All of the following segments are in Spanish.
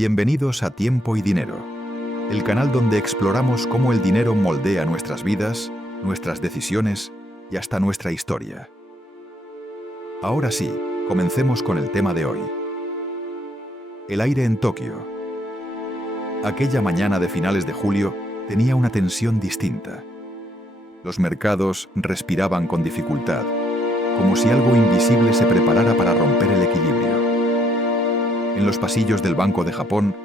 Bienvenidos a Tiempo y Dinero, el canal donde exploramos cómo el dinero moldea nuestras vidas, nuestras decisiones y hasta nuestra historia. Ahora sí, comencemos con el tema de hoy. El aire en Tokio. Aquella mañana de finales de julio tenía una tensión distinta. Los mercados respiraban con dificultad, como si algo invisible se preparara para romper el equilibrio. En los pasillos del Banco de Japón,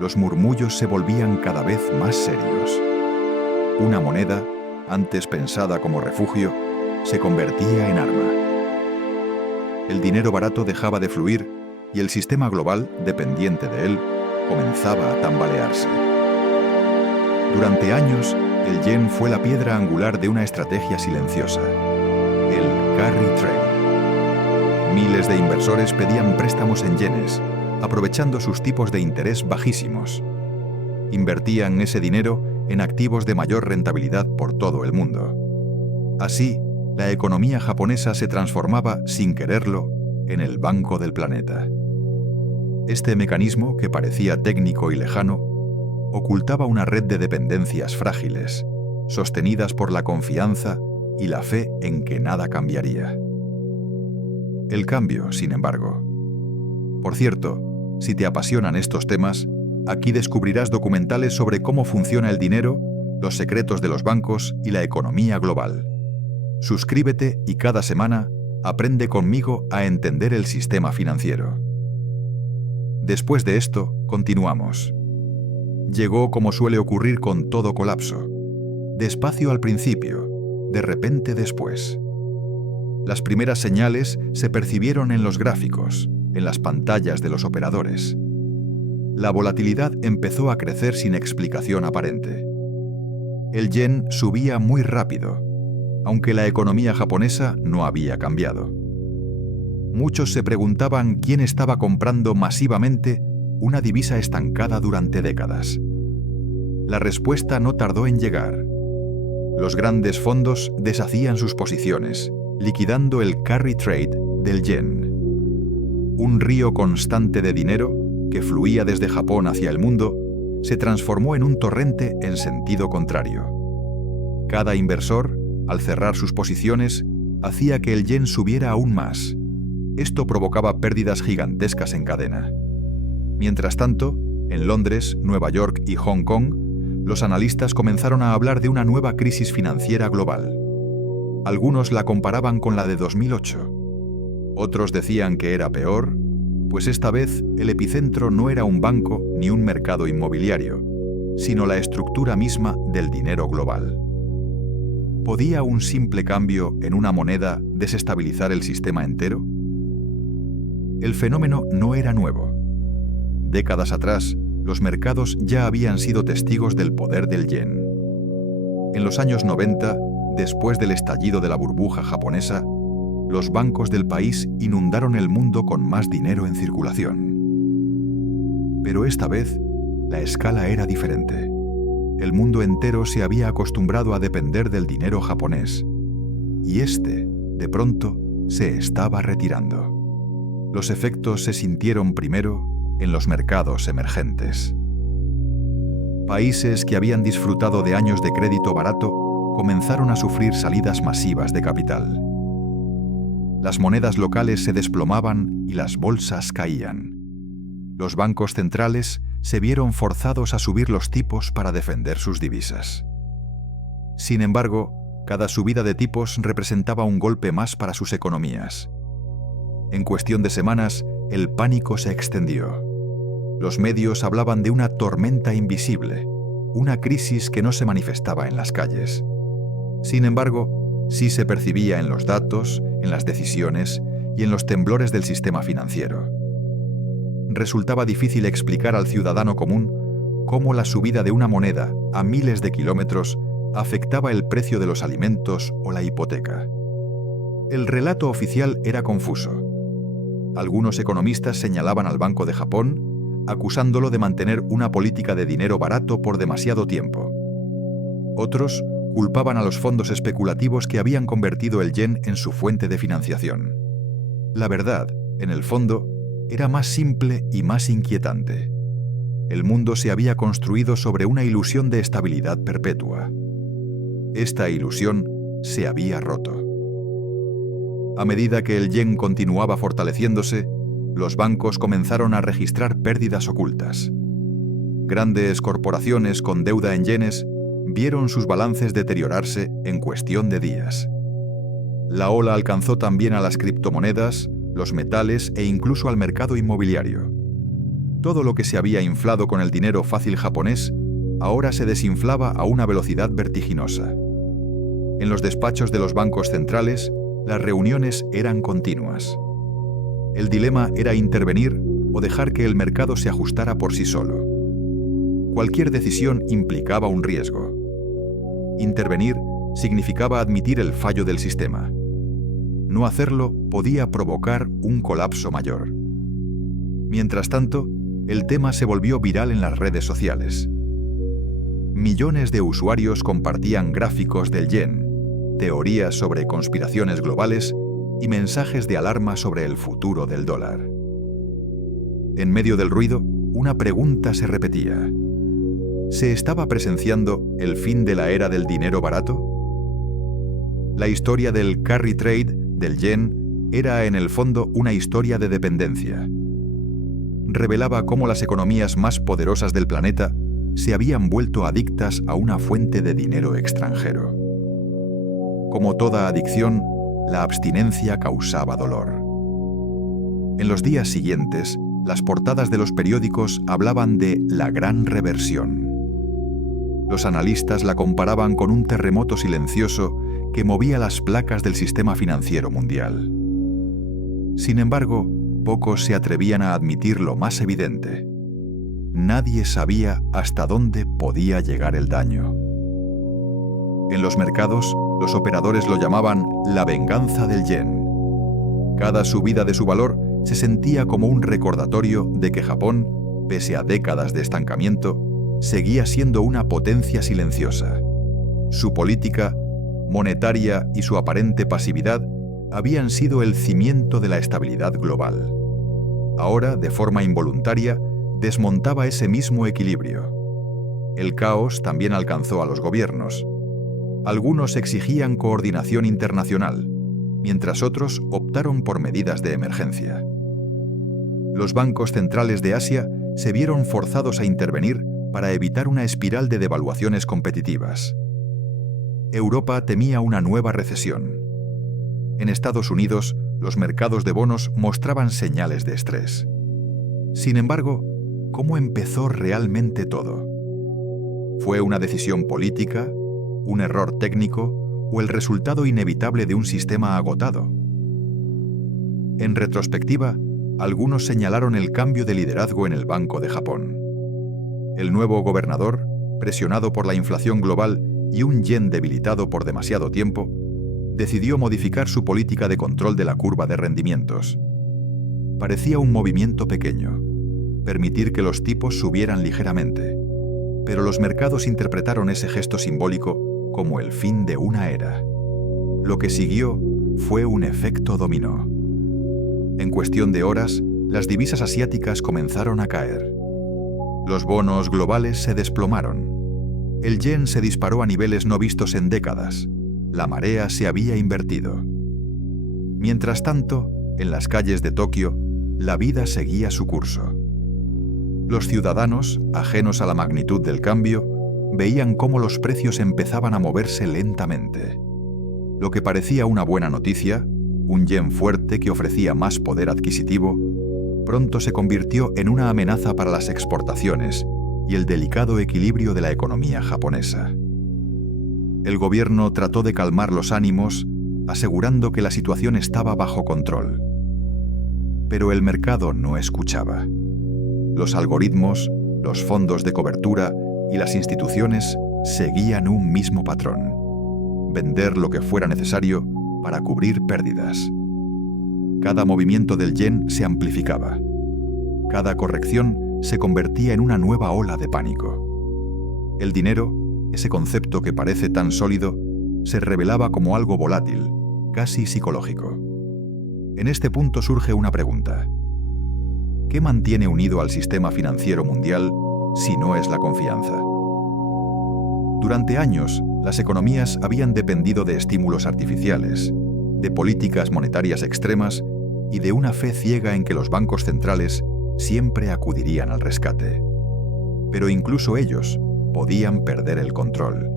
los murmullos se volvían cada vez más serios. Una moneda, antes pensada como refugio, se convertía en arma. El dinero barato dejaba de fluir y el sistema global, dependiente de él, comenzaba a tambalearse. Durante años, el yen fue la piedra angular de una estrategia silenciosa, el carry trade. Miles de inversores pedían préstamos en yenes, aprovechando sus tipos de interés bajísimos. Invertían ese dinero en activos de mayor rentabilidad por todo el mundo. Así, la economía japonesa se transformaba, sin quererlo, en el banco del planeta. Este mecanismo, que parecía técnico y lejano, ocultaba una red de dependencias frágiles, sostenidas por la confianza y la fe en que nada cambiaría. El cambio, sin embargo. Por cierto, si te apasionan estos temas, aquí descubrirás documentales sobre cómo funciona el dinero, los secretos de los bancos y la economía global. Suscríbete y cada semana aprende conmigo a entender el sistema financiero. Después de esto, continuamos. Llegó como suele ocurrir con todo colapso. Despacio al principio, de repente después. Las primeras señales se percibieron en los gráficos, en las pantallas de los operadores. La volatilidad empezó a crecer sin explicación aparente. El yen subía muy rápido, aunque la economía japonesa no había cambiado. Muchos se preguntaban quién estaba comprando masivamente una divisa estancada durante décadas. La respuesta no tardó en llegar. Los grandes fondos deshacían sus posiciones, liquidando el carry trade del yen. Un río constante de dinero, que fluía desde Japón hacia el mundo, se transformó en un torrente en sentido contrario. Cada inversor, al cerrar sus posiciones, hacía que el yen subiera aún más. Esto provocaba pérdidas gigantescas en cadena. Mientras tanto, en Londres, Nueva York y Hong Kong, los analistas comenzaron a hablar de una nueva crisis financiera global. Algunos la comparaban con la de 2008. Otros decían que era peor, pues esta vez el epicentro no era un banco ni un mercado inmobiliario, sino la estructura misma del dinero global. ¿Podía un simple cambio en una moneda desestabilizar el sistema entero? El fenómeno no era nuevo. Décadas atrás, los mercados ya habían sido testigos del poder del yen. En los años 90, después del estallido de la burbuja japonesa, los bancos del país inundaron el mundo con más dinero en circulación. Pero esta vez, la escala era diferente. El mundo entero se había acostumbrado a depender del dinero japonés, y este, de pronto, se estaba retirando. Los efectos se sintieron primero en los mercados emergentes. Países que habían disfrutado de años de crédito barato comenzaron a sufrir salidas masivas de capital. Las monedas locales se desplomaban y las bolsas caían. Los bancos centrales se vieron forzados a subir los tipos para defender sus divisas. Sin embargo, cada subida de tipos representaba un golpe más para sus economías. En cuestión de semanas, el pánico se extendió. Los medios hablaban de una tormenta invisible, una crisis que no se manifestaba en las calles. Sin embargo, sí se percibía en los datos, en las decisiones y en los temblores del sistema financiero. Resultaba difícil explicar al ciudadano común cómo la subida de una moneda a miles de kilómetros afectaba el precio de los alimentos o la hipoteca. El relato oficial era confuso. Algunos economistas señalaban al Banco de Japón, acusándolo de mantener una política de dinero barato por demasiado tiempo. Otros culpaban a los fondos especulativos que habían convertido el yen en su fuente de financiación. La verdad, en el fondo, era más simple y más inquietante. El mundo se había construido sobre una ilusión de estabilidad perpetua. Esta ilusión se había roto. A medida que el yen continuaba fortaleciéndose, los bancos comenzaron a registrar pérdidas ocultas. Grandes corporaciones con deuda en yenes vieron sus balances deteriorarse en cuestión de días. La ola alcanzó también a las criptomonedas, los metales e incluso al mercado inmobiliario. Todo lo que se había inflado con el dinero fácil japonés ahora se desinflaba a una velocidad vertiginosa. En los despachos de los bancos centrales, las reuniones eran continuas. El dilema era intervenir o dejar que el mercado se ajustara por sí solo. Cualquier decisión implicaba un riesgo. Intervenir significaba admitir el fallo del sistema. No hacerlo podía provocar un colapso mayor. Mientras tanto, el tema se volvió viral en las redes sociales. Millones de usuarios compartían gráficos del yen, teorías sobre conspiraciones globales y mensajes de alarma sobre el futuro del dólar. En medio del ruido, una pregunta se repetía. ¿Se estaba presenciando el fin de la era del dinero barato? La historia del carry trade del yen era en el fondo una historia de dependencia. Revelaba cómo las economías más poderosas del planeta se habían vuelto adictas a una fuente de dinero extranjero. Como toda adicción, la abstinencia causaba dolor. En los días siguientes, las portadas de los periódicos hablaban de la gran reversión. Los analistas la comparaban con un terremoto silencioso que movía las placas del sistema financiero mundial. Sin embargo, pocos se atrevían a admitir lo más evidente. Nadie sabía hasta dónde podía llegar el daño. En los mercados, los operadores lo llamaban la venganza del yen. Cada subida de su valor se sentía como un recordatorio de que Japón, pese a décadas de estancamiento, seguía siendo una potencia silenciosa. Su política monetaria y su aparente pasividad habían sido el cimiento de la estabilidad global. Ahora, de forma involuntaria, desmontaba ese mismo equilibrio. El caos también alcanzó a los gobiernos. Algunos exigían coordinación internacional, mientras otros optaron por medidas de emergencia. Los bancos centrales de Asia se vieron forzados a intervenir para evitar una espiral de devaluaciones competitivas. Europa temía una nueva recesión. En Estados Unidos, los mercados de bonos mostraban señales de estrés. Sin embargo, ¿cómo empezó realmente todo? ¿Fue una decisión política, un error técnico o el resultado inevitable de un sistema agotado? En retrospectiva, algunos señalaron el cambio de liderazgo en el Banco de Japón. El nuevo gobernador, presionado por la inflación global y un yen debilitado por demasiado tiempo, decidió modificar su política de control de la curva de rendimientos. Parecía un movimiento pequeño, permitir que los tipos subieran ligeramente, pero los mercados interpretaron ese gesto simbólico como el fin de una era. Lo que siguió fue un efecto dominó. En cuestión de horas, las divisas asiáticas comenzaron a caer. Los bonos globales se desplomaron. El yen se disparó a niveles no vistos en décadas. La marea se había invertido. Mientras tanto, en las calles de Tokio, la vida seguía su curso. Los ciudadanos, ajenos a la magnitud del cambio, veían cómo los precios empezaban a moverse lentamente. Lo que parecía una buena noticia, un yen fuerte que ofrecía más poder adquisitivo, pronto se convirtió en una amenaza para las exportaciones y el delicado equilibrio de la economía japonesa. El gobierno trató de calmar los ánimos, asegurando que la situación estaba bajo control. Pero el mercado no escuchaba. Los algoritmos, los fondos de cobertura y las instituciones seguían un mismo patrón: vender lo que fuera necesario para cubrir pérdidas. Cada movimiento del yen se amplificaba. Cada corrección se convertía en una nueva ola de pánico. El dinero, ese concepto que parece tan sólido, se revelaba como algo volátil, casi psicológico. En este punto surge una pregunta. ¿Qué mantiene unido al sistema financiero mundial si no es la confianza. Durante años, las economías habían dependido de estímulos artificiales, de políticas monetarias extremas y de una fe ciega en que los bancos centrales siempre acudirían al rescate. Pero incluso ellos podían perder el control.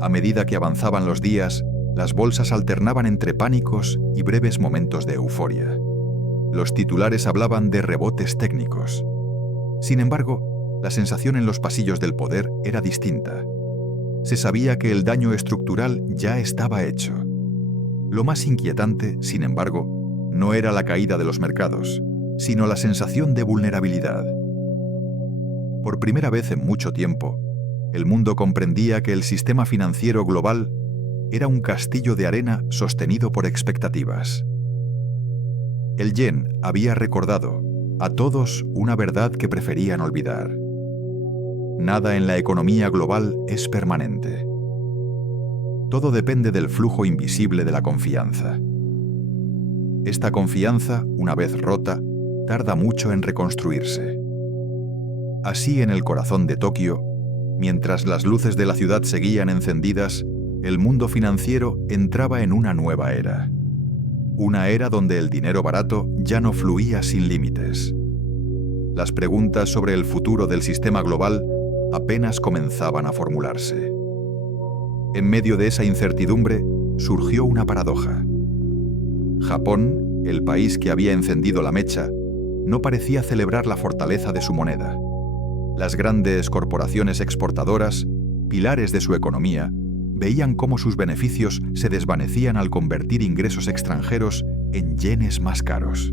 A medida que avanzaban los días, las bolsas alternaban entre pánicos y breves momentos de euforia. Los titulares hablaban de rebotes técnicos. Sin embargo, la sensación en los pasillos del poder era distinta. Se sabía que el daño estructural ya estaba hecho. Lo más inquietante, sin embargo, no era la caída de los mercados, sino la sensación de vulnerabilidad. Por primera vez en mucho tiempo, el mundo comprendía que el sistema financiero global era un castillo de arena sostenido por expectativas. El yen había recordado a todos una verdad que preferían olvidar. Nada en la economía global es permanente. Todo depende del flujo invisible de la confianza. Esta confianza, una vez rota, tarda mucho en reconstruirse. Así, en el corazón de Tokio, mientras las luces de la ciudad seguían encendidas, el mundo financiero entraba en una nueva era. Una era donde el dinero barato ya no fluía sin límites. Las preguntas sobre el futuro del sistema global apenas comenzaban a formularse. En medio de esa incertidumbre surgió una paradoja. Japón, el país que había encendido la mecha, no parecía celebrar la fortaleza de su moneda. Las grandes corporaciones exportadoras, pilares de su economía, veían cómo sus beneficios se desvanecían al convertir ingresos extranjeros en yenes más caros.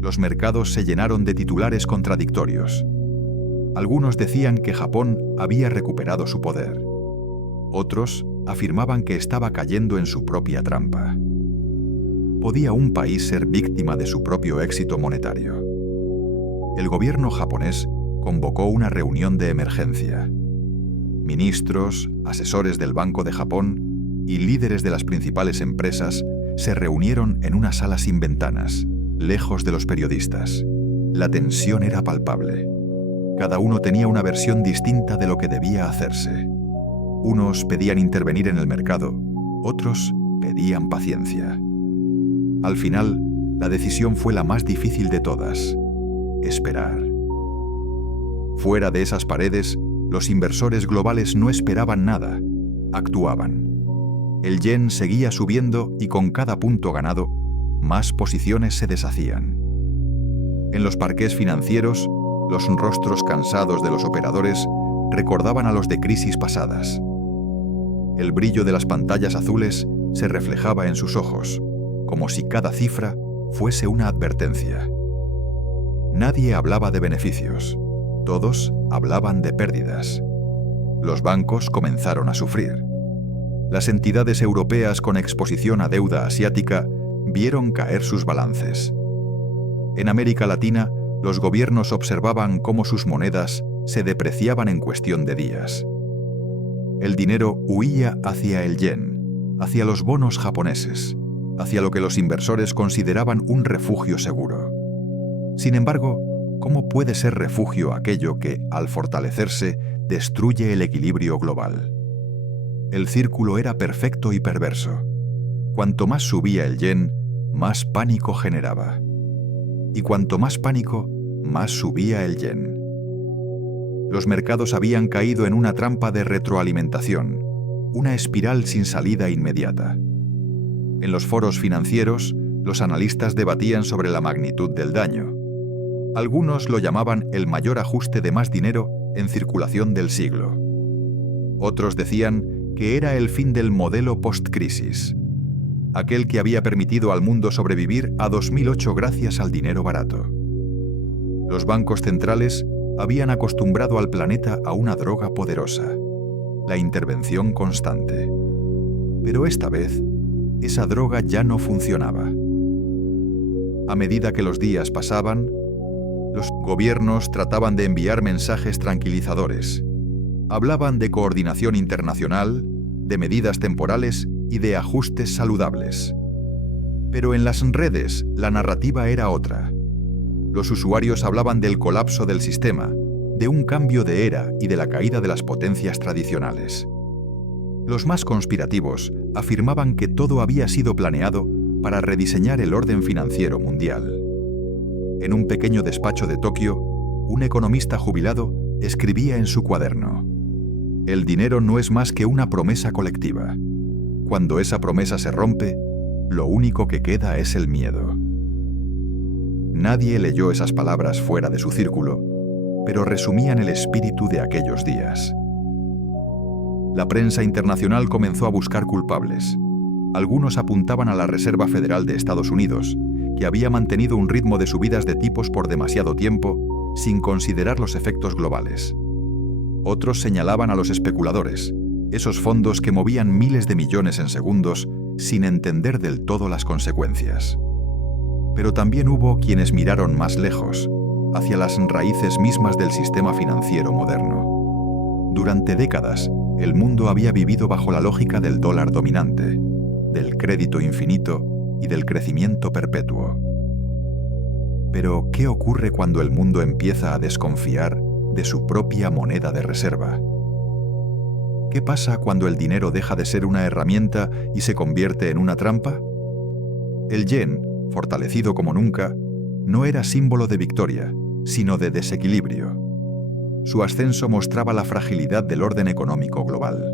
Los mercados se llenaron de titulares contradictorios. Algunos decían que Japón había recuperado su poder. Otros afirmaban que estaba cayendo en su propia trampa. ¿Podía un país ser víctima de su propio éxito monetario? El gobierno japonés convocó una reunión de emergencia. Ministros, asesores del Banco de Japón y líderes de las principales empresas se reunieron en una sala sin ventanas, lejos de los periodistas. La tensión era palpable. Cada uno tenía una versión distinta de lo que debía hacerse. Unos pedían intervenir en el mercado, otros pedían paciencia. Al final, la decisión fue la más difícil de todas: esperar. Fuera de esas paredes, los inversores globales no esperaban nada, actuaban. El yen seguía subiendo y con cada punto ganado, más posiciones se deshacían. En los parqués financieros, los rostros cansados de los operadores recordaban a los de crisis pasadas. El brillo de las pantallas azules se reflejaba en sus ojos, como si cada cifra fuese una advertencia. Nadie hablaba de beneficios, todos hablaban de pérdidas. Los bancos comenzaron a sufrir. Las entidades europeas con exposición a deuda asiática vieron caer sus balances. En América Latina, los gobiernos observaban cómo sus monedas se depreciaban en cuestión de días. El dinero huía hacia el yen, hacia los bonos japoneses, hacia lo que los inversores consideraban un refugio seguro. Sin embargo, ¿cómo puede ser refugio aquello que, al fortalecerse, destruye el equilibrio global? El círculo era perfecto y perverso. Cuanto más subía el yen, más pánico generaba. Y cuanto más pánico, más subía el yen. Los mercados habían caído en una trampa de retroalimentación, una espiral sin salida inmediata. En los foros financieros, los analistas debatían sobre la magnitud del daño. Algunos lo llamaban el mayor ajuste de más dinero en circulación del siglo. Otros decían que era el fin del modelo post-crisis, aquel que había permitido al mundo sobrevivir a 2008 gracias al dinero barato. Los bancos centrales habían acostumbrado al planeta a una droga poderosa, la intervención constante. Pero esta vez, esa droga ya no funcionaba. A medida que los días pasaban, los gobiernos trataban de enviar mensajes tranquilizadores. Hablaban de coordinación internacional, de medidas temporales y de ajustes saludables. Pero en las redes la narrativa era otra. Los usuarios hablaban del colapso del sistema, de un cambio de era y de la caída de las potencias tradicionales. Los más conspirativos afirmaban que todo había sido planeado para rediseñar el orden financiero mundial. En un pequeño despacho de Tokio, un economista jubilado escribía en su cuaderno: «El dinero no es más que una promesa colectiva. Cuando esa promesa se rompe, lo único que queda es el miedo». Nadie leyó esas palabras fuera de su círculo, pero resumían el espíritu de aquellos días. La prensa internacional comenzó a buscar culpables. Algunos apuntaban a la Reserva Federal de Estados Unidos, que había mantenido un ritmo de subidas de tipos por demasiado tiempo, sin considerar los efectos globales. Otros señalaban a los especuladores, esos fondos que movían miles de millones en segundos sin entender del todo las consecuencias. Pero también hubo quienes miraron más lejos, hacia las raíces mismas del sistema financiero moderno. Durante décadas, el mundo había vivido bajo la lógica del dólar dominante, del crédito infinito y del crecimiento perpetuo. Pero, ¿qué ocurre cuando el mundo empieza a desconfiar de su propia moneda de reserva? ¿Qué pasa cuando el dinero deja de ser una herramienta y se convierte en una trampa? El yen, fortalecido como nunca, no era símbolo de victoria, sino de desequilibrio. Su ascenso mostraba la fragilidad del orden económico global.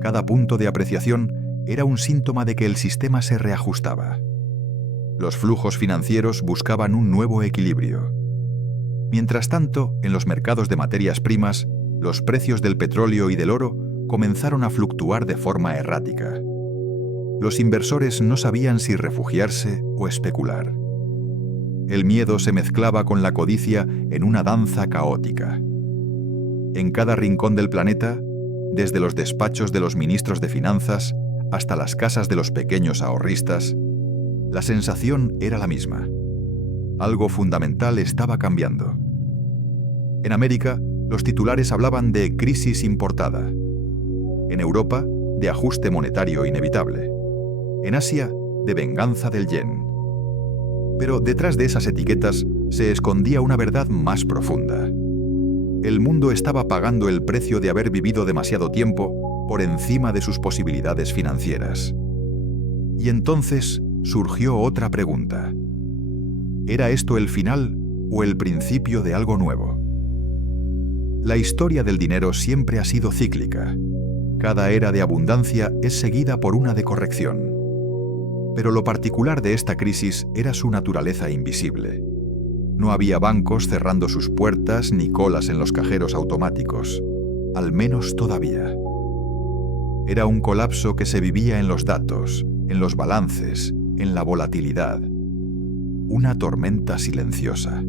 Cada punto de apreciación era un síntoma de que el sistema se reajustaba. Los flujos financieros buscaban un nuevo equilibrio. Mientras tanto, en los mercados de materias primas, los precios del petróleo y del oro comenzaron a fluctuar de forma errática. Los inversores no sabían si refugiarse o especular. El miedo se mezclaba con la codicia en una danza caótica. En cada rincón del planeta, desde los despachos de los ministros de finanzas hasta las casas de los pequeños ahorristas, la sensación era la misma. Algo fundamental estaba cambiando. En América, los titulares hablaban de crisis importada. En Europa, de ajuste monetario inevitable. En Asia, de venganza del yen. Pero detrás de esas etiquetas se escondía una verdad más profunda. El mundo estaba pagando el precio de haber vivido demasiado tiempo por encima de sus posibilidades financieras. Y entonces surgió otra pregunta. ¿Era esto el final o el principio de algo nuevo? La historia del dinero siempre ha sido cíclica. Cada era de abundancia es seguida por una de corrección. Pero lo particular de esta crisis era su naturaleza invisible. No había bancos cerrando sus puertas ni colas en los cajeros automáticos, al menos todavía. Era un colapso que se vivía en los datos, en los balances, en la volatilidad. Una tormenta silenciosa.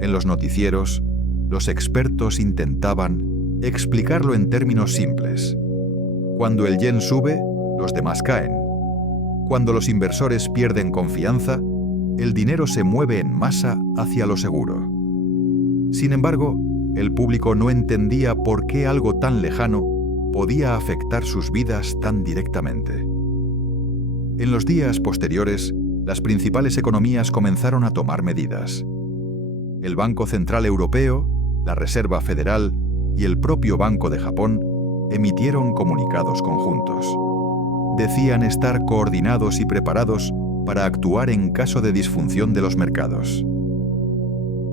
En los noticieros, los expertos intentaban explicarlo en términos simples. Cuando el yen sube, los demás caen. Cuando los inversores pierden confianza, el dinero se mueve en masa hacia lo seguro. Sin embargo, el público no entendía por qué algo tan lejano podía afectar sus vidas tan directamente. En los días posteriores, las principales economías comenzaron a tomar medidas. El Banco Central Europeo, la Reserva Federal y el propio Banco de Japón emitieron comunicados conjuntos. Decían estar coordinados y preparados para actuar en caso de disfunción de los mercados.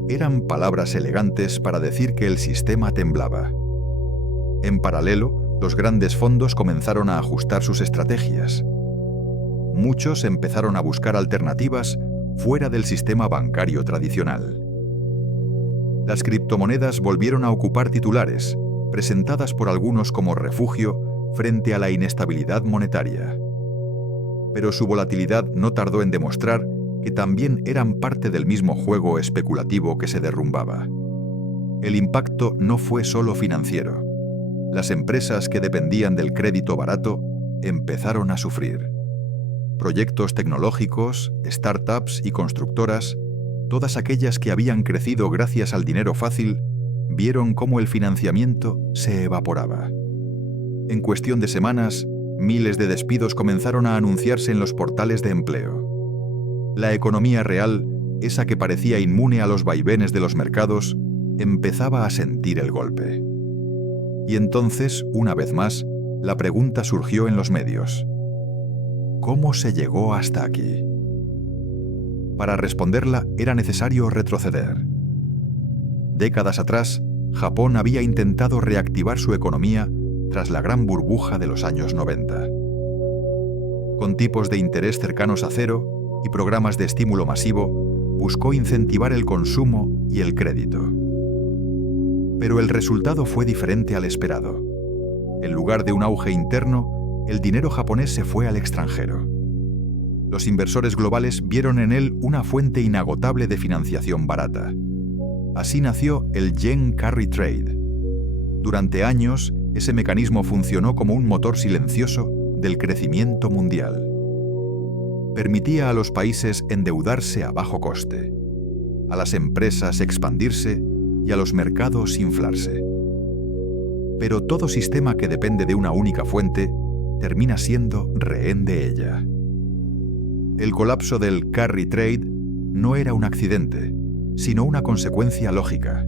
Eran palabras elegantes para decir que el sistema temblaba. En paralelo, los grandes fondos comenzaron a ajustar sus estrategias. Muchos empezaron a buscar alternativas fuera del sistema bancario tradicional. Las criptomonedas volvieron a ocupar titulares, presentadas por algunos como refugio frente a la inestabilidad monetaria. Pero su volatilidad no tardó en demostrar que también eran parte del mismo juego especulativo que se derrumbaba. El impacto no fue solo financiero. Las empresas que dependían del crédito barato empezaron a sufrir. Proyectos tecnológicos, startups y constructoras, todas aquellas que habían crecido gracias al dinero fácil, vieron cómo el financiamiento se evaporaba. En cuestión de semanas, miles de despidos comenzaron a anunciarse en los portales de empleo. La economía real, esa que parecía inmune a los vaivenes de los mercados, empezaba a sentir el golpe. Y entonces, una vez más, la pregunta surgió en los medios: ¿cómo se llegó hasta aquí? Para responderla era necesario retroceder. Décadas atrás, Japón había intentado reactivar su economía tras la gran burbuja de los años 90. Con tipos de interés cercanos a cero y programas de estímulo masivo, buscó incentivar el consumo y el crédito. Pero el resultado fue diferente al esperado. En lugar de un auge interno, el dinero japonés se fue al extranjero. Los inversores globales vieron en él una fuente inagotable de financiación barata. Así nació el Yen Carry Trade. Durante años, ese mecanismo funcionó como un motor silencioso del crecimiento mundial. Permitía a los países endeudarse a bajo coste, a las empresas expandirse y a los mercados inflarse. Pero todo sistema que depende de una única fuente termina siendo rehén de ella. El colapso del carry trade no era un accidente, sino una consecuencia lógica.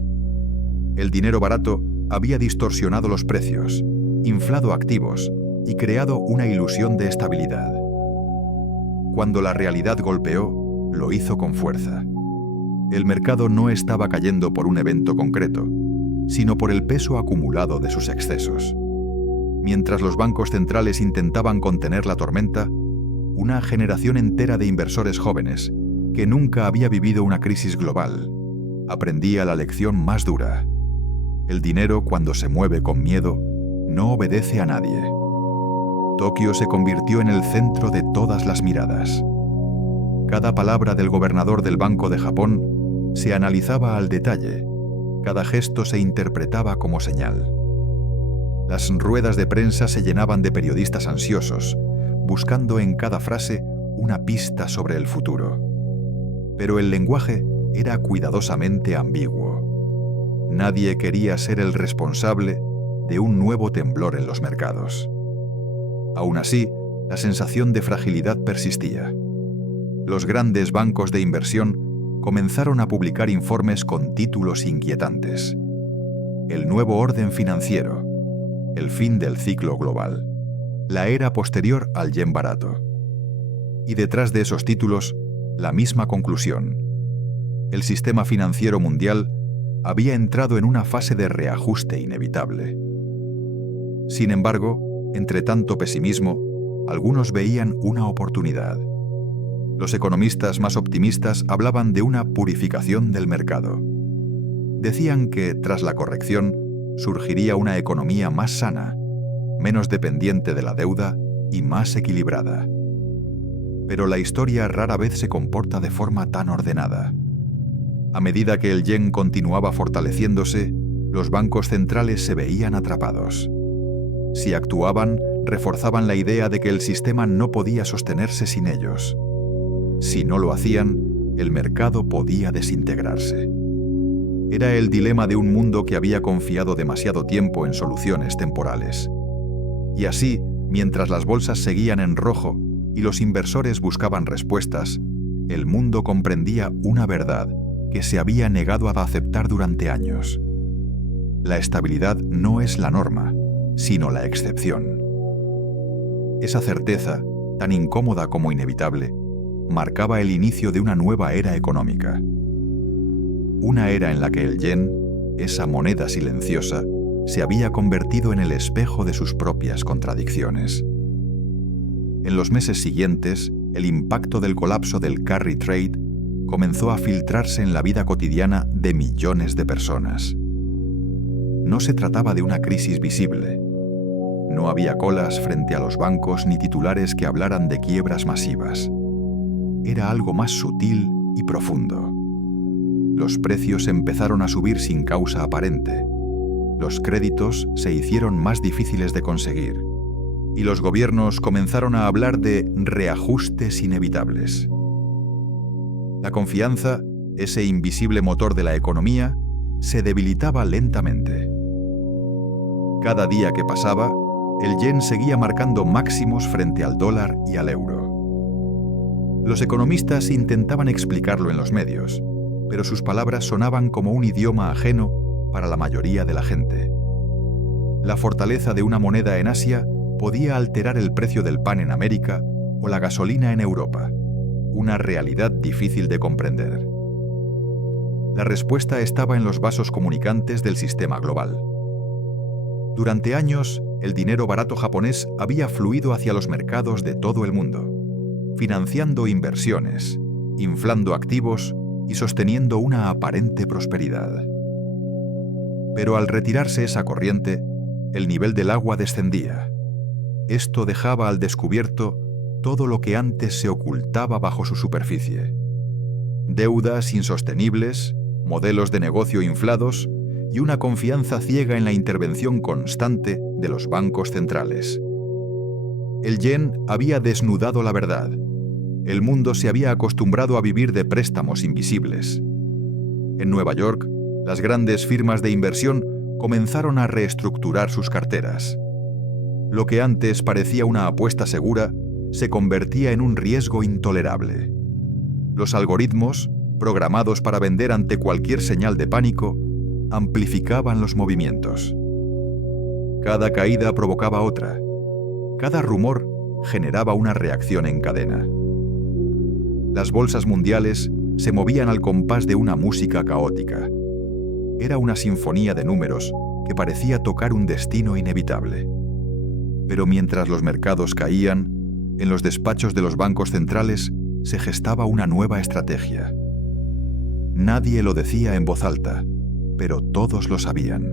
El dinero barato había distorsionado los precios, inflado activos y creado una ilusión de estabilidad. Cuando la realidad golpeó, lo hizo con fuerza. El mercado no estaba cayendo por un evento concreto, sino por el peso acumulado de sus excesos. Mientras los bancos centrales intentaban contener la tormenta, una generación entera de inversores jóvenes, que nunca había vivido una crisis global, aprendía la lección más dura. El dinero, cuando se mueve con miedo, no obedece a nadie. Tokio se convirtió en el centro de todas las miradas. Cada palabra del gobernador del Banco de Japón se analizaba al detalle, cada gesto se interpretaba como señal. Las ruedas de prensa se llenaban de periodistas ansiosos, buscando en cada frase una pista sobre el futuro. Pero el lenguaje era cuidadosamente ambiguo. Nadie quería ser el responsable de un nuevo temblor en los mercados. Aún así, la sensación de fragilidad persistía. Los grandes bancos de inversión comenzaron a publicar informes con títulos inquietantes: el nuevo orden financiero, el fin del ciclo global, la era posterior al yen barato. Y detrás de esos títulos, la misma conclusión: el sistema financiero mundial había entrado en una fase de reajuste inevitable. Sin embargo, entre tanto pesimismo, algunos veían una oportunidad. Los economistas más optimistas hablaban de una purificación del mercado. Decían que, tras la corrección, surgiría una economía más sana, menos dependiente de la deuda y más equilibrada. Pero la historia rara vez se comporta de forma tan ordenada. A medida que el yen continuaba fortaleciéndose, los bancos centrales se veían atrapados. Si actuaban, reforzaban la idea de que el sistema no podía sostenerse sin ellos. Si no lo hacían, el mercado podía desintegrarse. Era el dilema de un mundo que había confiado demasiado tiempo en soluciones temporales. Y así, mientras las bolsas seguían en rojo y los inversores buscaban respuestas, el mundo comprendía una verdad que se había negado a aceptar durante años. La estabilidad no es la norma, sino la excepción. Esa certeza, tan incómoda como inevitable, marcaba el inicio de una nueva era económica. Una era en la que el yen, esa moneda silenciosa, se había convertido en el espejo de sus propias contradicciones. En los meses siguientes, el impacto del colapso del carry trade comenzó a filtrarse en la vida cotidiana de millones de personas. No se trataba de una crisis visible. No había colas frente a los bancos ni titulares que hablaran de quiebras masivas. Era algo más sutil y profundo. Los precios empezaron a subir sin causa aparente. Los créditos se hicieron más difíciles de conseguir. Y los gobiernos comenzaron a hablar de reajustes inevitables. La confianza, ese invisible motor de la economía, se debilitaba lentamente. Cada día que pasaba, el yen seguía marcando máximos frente al dólar y al euro. Los economistas intentaban explicarlo en los medios, pero sus palabras sonaban como un idioma ajeno para la mayoría de la gente. La fortaleza de una moneda en Asia podía alterar el precio del pan en América o la gasolina en Europa, una realidad difícil de comprender. La respuesta estaba en los vasos comunicantes del sistema global. Durante años, el dinero barato japonés había fluido hacia los mercados de todo el mundo, financiando inversiones, inflando activos y sosteniendo una aparente prosperidad. Pero al retirarse esa corriente, el nivel del agua descendía. Esto dejaba al descubierto todo lo que antes se ocultaba bajo su superficie. Deudas insostenibles, modelos de negocio inflados y una confianza ciega en la intervención constante de los bancos centrales. El yen había desnudado la verdad. El mundo se había acostumbrado a vivir de préstamos invisibles. En Nueva York, las grandes firmas de inversión comenzaron a reestructurar sus carteras. Lo que antes parecía una apuesta segura se convertía en un riesgo intolerable. Los algoritmos, programados para vender ante cualquier señal de pánico, amplificaban los movimientos. Cada caída provocaba otra. Cada rumor generaba una reacción en cadena. Las bolsas mundiales se movían al compás de una música caótica. Era una sinfonía de números que parecía tocar un destino inevitable. Pero mientras los mercados caían, en los despachos de los bancos centrales se gestaba una nueva estrategia. Nadie lo decía en voz alta, pero todos lo sabían.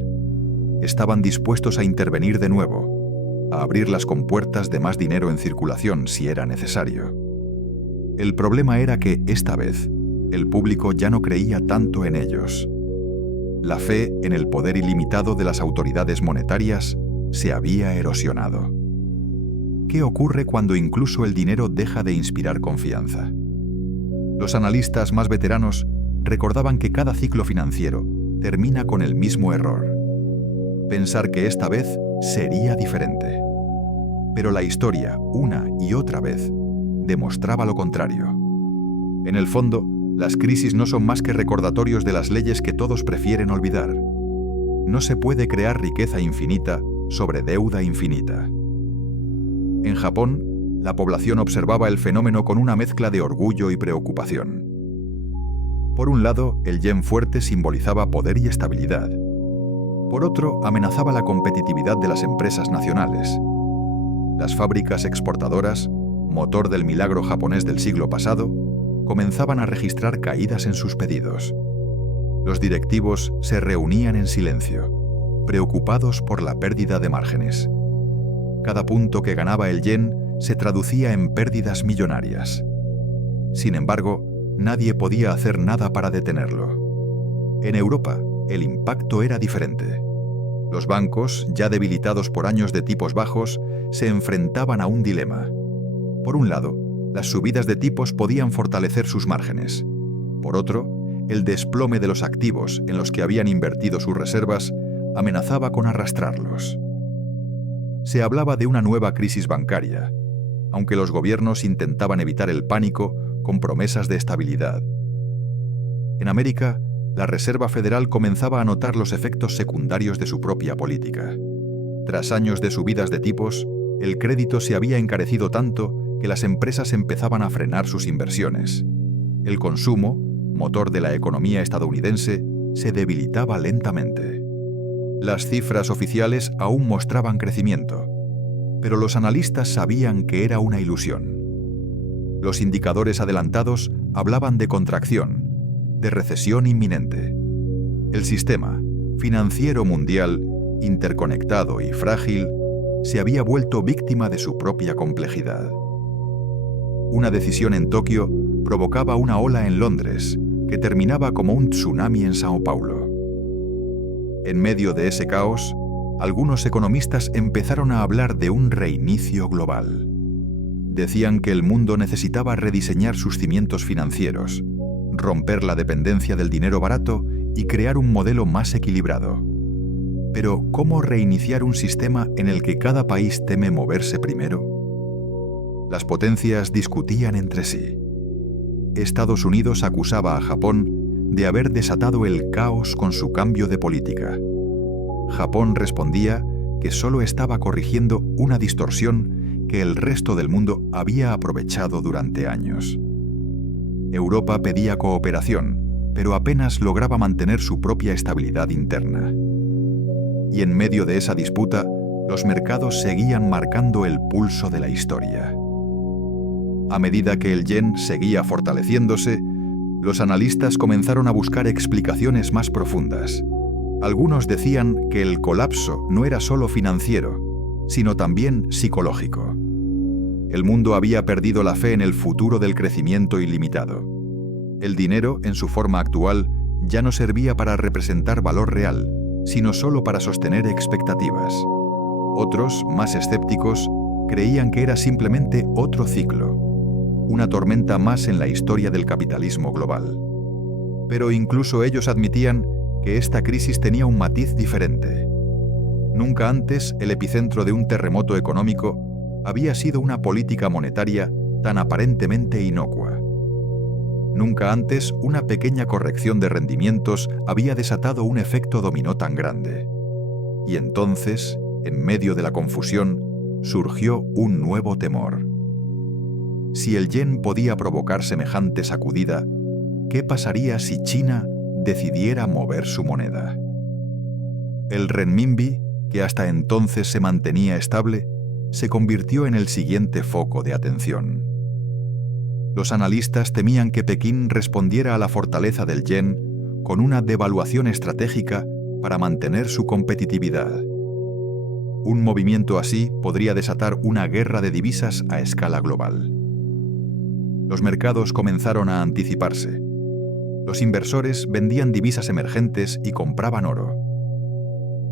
Estaban dispuestos a intervenir de nuevo, a abrir las compuertas de más dinero en circulación si era necesario. El problema era que, esta vez, el público ya no creía tanto en ellos. La fe en el poder ilimitado de las autoridades monetarias se había erosionado. ¿Qué ocurre cuando incluso el dinero deja de inspirar confianza? Los analistas más veteranos recordaban que cada ciclo financiero termina con el mismo error: pensar que esta vez sería diferente. Pero la historia, una y otra vez, demostraba lo contrario. En el fondo, las crisis no son más que recordatorios de las leyes que todos prefieren olvidar. No se puede crear riqueza infinita sobre deuda infinita. En Japón, la población observaba el fenómeno con una mezcla de orgullo y preocupación. Por un lado, el yen fuerte simbolizaba poder y estabilidad. Por otro, amenazaba la competitividad de las empresas nacionales. Las fábricas exportadoras, motor del milagro japonés del siglo pasado, comenzaban a registrar caídas en sus pedidos. Los directivos se reunían en silencio, preocupados por la pérdida de márgenes. Cada punto que ganaba el yen se traducía en pérdidas millonarias. Sin embargo, nadie podía hacer nada para detenerlo. En Europa, el impacto era diferente. Los bancos, ya debilitados por años de tipos bajos, se enfrentaban a un dilema. Por un lado, las subidas de tipos podían fortalecer sus márgenes. Por otro, el desplome de los activos en los que habían invertido sus reservas amenazaba con arrastrarlos. Se hablaba de una nueva crisis bancaria, aunque los gobiernos intentaban evitar el pánico con promesas de estabilidad. En América, la Reserva Federal comenzaba a notar los efectos secundarios de su propia política. Tras años de subidas de tipos, el crédito se había encarecido tanto que las empresas empezaban a frenar sus inversiones. El consumo, motor de la economía estadounidense, se debilitaba lentamente. Las cifras oficiales aún mostraban crecimiento, pero los analistas sabían que era una ilusión. Los indicadores adelantados hablaban de contracción, de recesión inminente. El sistema financiero mundial, interconectado y frágil, se había vuelto víctima de su propia complejidad. Una decisión en Tokio provocaba una ola en Londres, que terminaba como un tsunami en Sao Paulo. En medio de ese caos, algunos economistas empezaron a hablar de un reinicio global. Decían que el mundo necesitaba rediseñar sus cimientos financieros, romper la dependencia del dinero barato y crear un modelo más equilibrado. Pero, ¿cómo reiniciar un sistema en el que cada país teme moverse primero? Las potencias discutían entre sí. Estados Unidos acusaba a Japón de haber desatado el caos con su cambio de política. Japón respondía que solo estaba corrigiendo una distorsión que el resto del mundo había aprovechado durante años. Europa pedía cooperación, pero apenas lograba mantener su propia estabilidad interna. Y en medio de esa disputa, los mercados seguían marcando el pulso de la historia. A medida que el yen seguía fortaleciéndose, los analistas comenzaron a buscar explicaciones más profundas. Algunos decían que el colapso no era solo financiero, sino también psicológico. El mundo había perdido la fe en el futuro del crecimiento ilimitado. El dinero, en su forma actual, ya no servía para representar valor real, sino solo para sostener expectativas. Otros, más escépticos, creían que era simplemente otro ciclo, una tormenta más en la historia del capitalismo global. Pero incluso ellos admitían que esta crisis tenía un matiz diferente. Nunca antes el epicentro de un terremoto económico había sido una política monetaria tan aparentemente inocua. Nunca antes una pequeña corrección de rendimientos había desatado un efecto dominó tan grande. Y entonces, en medio de la confusión, surgió un nuevo temor. Si el yen podía provocar semejante sacudida, ¿qué pasaría si China decidiera mover su moneda? El renminbi, que hasta entonces se mantenía estable, se convirtió en el siguiente foco de atención. Los analistas temían que Pekín respondiera a la fortaleza del yen con una devaluación estratégica para mantener su competitividad. Un movimiento así podría desatar una guerra de divisas a escala global. Los mercados comenzaron a anticiparse. Los inversores vendían divisas emergentes y compraban oro.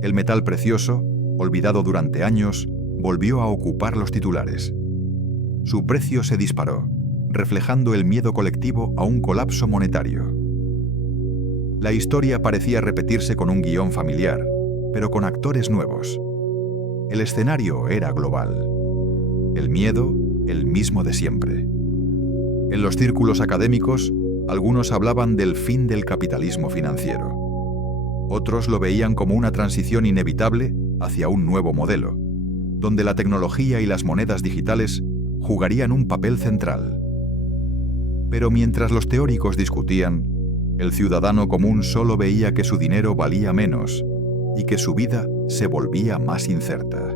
El metal precioso, olvidado durante años, volvió a ocupar los titulares. Su precio se disparó, reflejando el miedo colectivo a un colapso monetario. La historia parecía repetirse con un guión familiar, pero con actores nuevos. El escenario era global. El miedo, el mismo de siempre. En los círculos académicos, algunos hablaban del fin del capitalismo financiero. Otros lo veían como una transición inevitable hacia un nuevo modelo, donde la tecnología y las monedas digitales jugarían un papel central. Pero mientras los teóricos discutían, el ciudadano común solo veía que su dinero valía menos y que su vida se volvía más incierta.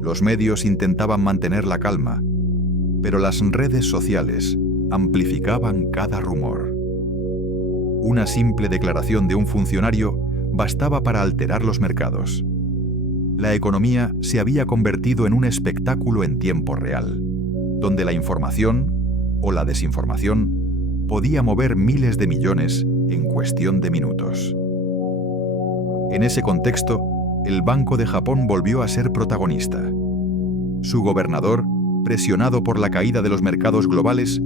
Los medios intentaban mantener la calma, pero las redes sociales amplificaban cada rumor. Una simple declaración de un funcionario bastaba para alterar los mercados. La economía se había convertido en un espectáculo en tiempo real, donde la información o la desinformación podía mover miles de millones en cuestión de minutos. En ese contexto, el Banco de Japón volvió a ser protagonista. Su gobernador, presionado por la caída de los mercados globales,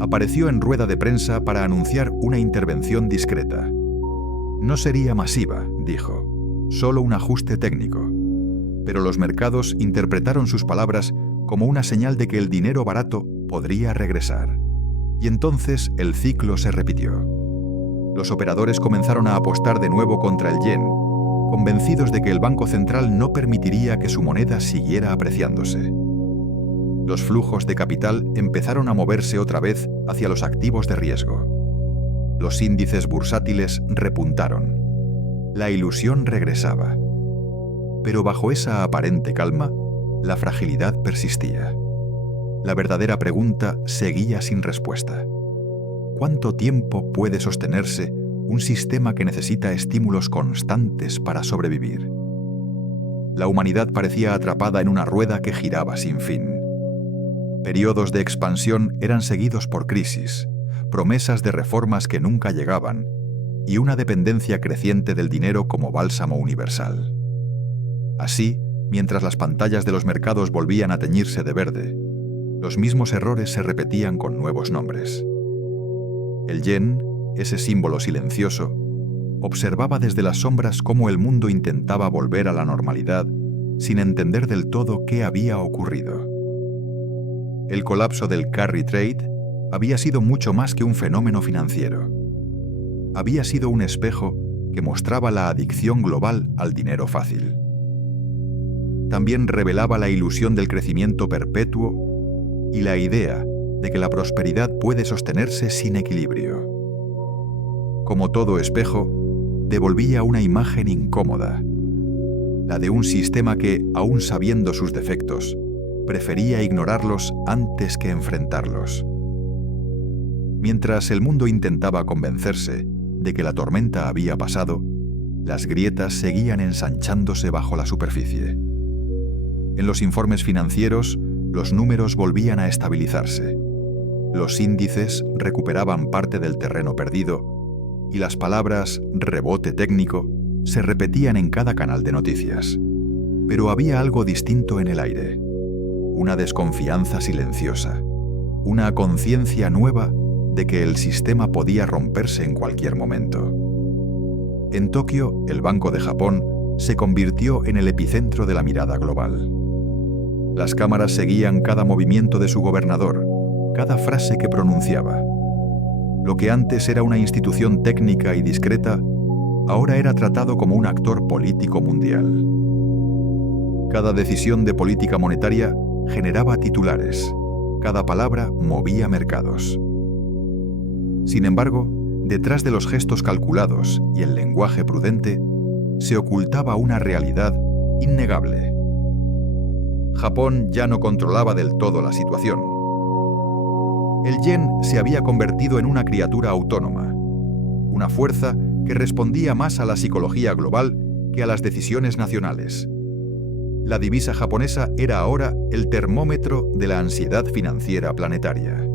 apareció en rueda de prensa para anunciar una intervención discreta. No sería masiva, dijo, solo un ajuste técnico. Pero los mercados interpretaron sus palabras como una señal de que el dinero barato podría regresar. Y entonces el ciclo se repitió. Los operadores comenzaron a apostar de nuevo contra el yen, convencidos de que el Banco Central no permitiría que su moneda siguiera apreciándose. Los flujos de capital empezaron a moverse otra vez hacia los activos de riesgo. Los índices bursátiles repuntaron. La ilusión regresaba. Pero bajo esa aparente calma, la fragilidad persistía. La verdadera pregunta seguía sin respuesta. ¿Cuánto tiempo puede sostenerse un sistema que necesita estímulos constantes para sobrevivir? La humanidad parecía atrapada en una rueda que giraba sin fin. Periodos de expansión eran seguidos por crisis, promesas de reformas que nunca llegaban y una dependencia creciente del dinero como bálsamo universal. Así, mientras las pantallas de los mercados volvían a teñirse de verde, los mismos errores se repetían con nuevos nombres. El yen, ese símbolo silencioso, observaba desde las sombras cómo el mundo intentaba volver a la normalidad sin entender del todo qué había ocurrido. El colapso del carry trade había sido mucho más que un fenómeno financiero. había sido un espejo que mostraba la adicción global al dinero fácil. También revelaba la ilusión del crecimiento perpetuo y la idea de que la prosperidad puede sostenerse sin equilibrio. Como todo espejo, devolvía una imagen incómoda, la de un sistema que, aun sabiendo sus defectos, prefería ignorarlos antes que enfrentarlos. Mientras el mundo intentaba convencerse de que la tormenta había pasado, las grietas seguían ensanchándose bajo la superficie. En los informes financieros, los números volvían a estabilizarse. Los índices recuperaban parte del terreno perdido y las palabras rebote técnico se repetían en cada canal de noticias. Pero había algo distinto en el aire. Una desconfianza silenciosa, una conciencia nueva de que el sistema podía romperse en cualquier momento. En Tokio, el Banco de Japón se convirtió en el epicentro de la mirada global. Las cámaras seguían cada movimiento de su gobernador, cada frase que pronunciaba. Lo que antes era una institución técnica y discreta, ahora era tratado como un actor político mundial. Cada decisión de política monetaria generaba titulares, cada palabra movía mercados. Sin embargo, detrás de los gestos calculados y el lenguaje prudente, se ocultaba una realidad innegable. Japón ya no controlaba del todo la situación. El yen se había convertido en una criatura autónoma, una fuerza que respondía más a la psicología global que a las decisiones nacionales. La divisa japonesa era ahora el termómetro de la ansiedad financiera planetaria.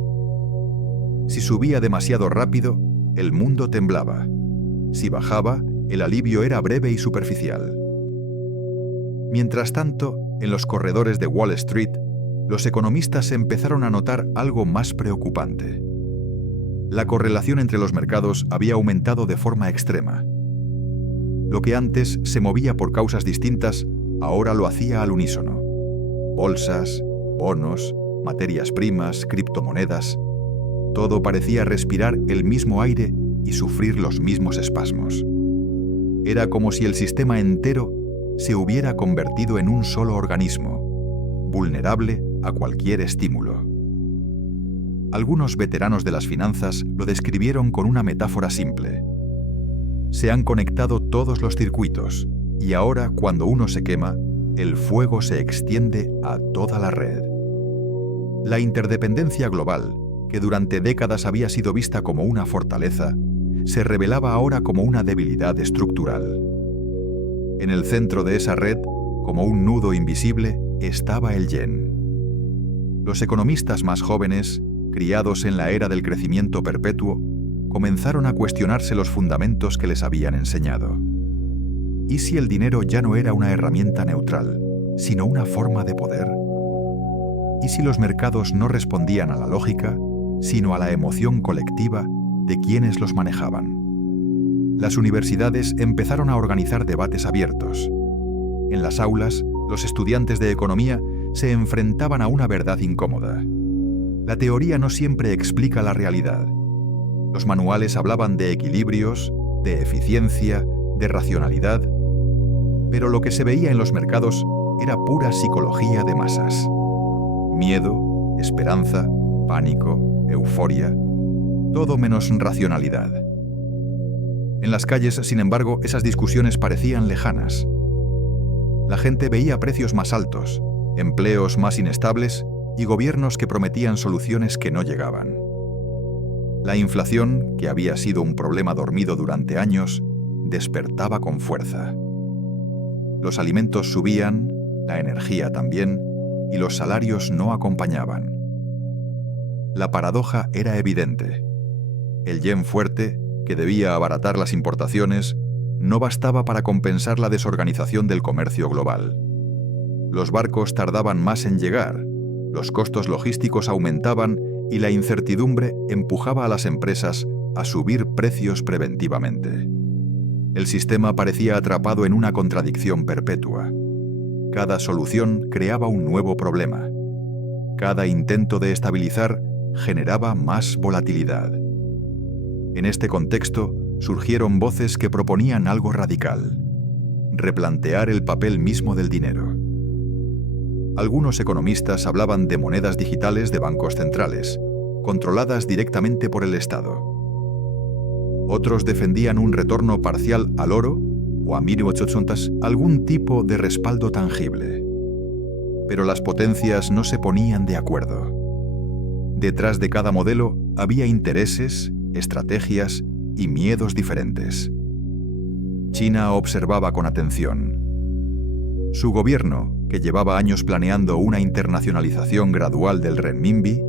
Si subía demasiado rápido, el mundo temblaba. Si bajaba, el alivio era breve y superficial. Mientras tanto, en los corredores de Wall Street, los economistas empezaron a notar algo más preocupante. La correlación entre los mercados había aumentado de forma extrema. Lo que antes se movía por causas distintas, ahora lo hacía al unísono. Bolsas, bonos, materias primas, criptomonedas. Todo parecía respirar el mismo aire y sufrir los mismos espasmos. Era como si el sistema entero se hubiera convertido en un solo organismo, vulnerable a cualquier estímulo. Algunos veteranos de las finanzas lo describieron con una metáfora simple. Se han conectado todos los circuitos y ahora, cuando uno se quema, el fuego se extiende a toda la red. La interdependencia global, que durante décadas había sido vista como una fortaleza, se revelaba ahora como una debilidad estructural. En el centro de esa red, como un nudo invisible, estaba el yen. Los economistas más jóvenes, criados en la era del crecimiento perpetuo, comenzaron a cuestionarse los fundamentos que les habían enseñado. ¿Y si el dinero ya no era una herramienta neutral, sino una forma de poder? ¿Y si los mercados no respondían a la lógica, sino a la emoción colectiva de quienes los manejaban? Las universidades empezaron a organizar debates abiertos. En las aulas, los estudiantes de economía se enfrentaban a una verdad incómoda. La teoría no siempre explica la realidad. Los manuales hablaban de equilibrios, de eficiencia, de racionalidad, pero lo que se veía en los mercados era pura psicología de masas. Miedo, esperanza, pánico, euforia, todo menos racionalidad. En las calles, sin embargo, esas discusiones parecían lejanas. La gente veía precios más altos, empleos más inestables y gobiernos que prometían soluciones que no llegaban. La inflación, que había sido un problema dormido durante años, despertaba con fuerza. Los alimentos subían, la energía también, y los salarios no acompañaban. La paradoja era evidente. El yen fuerte, que debía abaratar las importaciones, no bastaba para compensar la desorganización del comercio global. Los barcos tardaban más en llegar, los costos logísticos aumentaban y la incertidumbre empujaba a las empresas a subir precios preventivamente. El sistema parecía atrapado en una contradicción perpetua. Cada solución creaba un nuevo problema. Cada intento de estabilizar generaba más volatilidad. En este contexto, surgieron voces que proponían algo radical: replantear el papel mismo del dinero. Algunos economistas hablaban de monedas digitales de bancos centrales, controladas directamente por el Estado. Otros defendían un retorno parcial al oro o a 1800, algún tipo de respaldo tangible. Pero las potencias no se ponían de acuerdo. Detrás de cada modelo había intereses, estrategias y miedos diferentes. China observaba con atención. Su gobierno, que llevaba años planeando una internacionalización gradual del renminbi,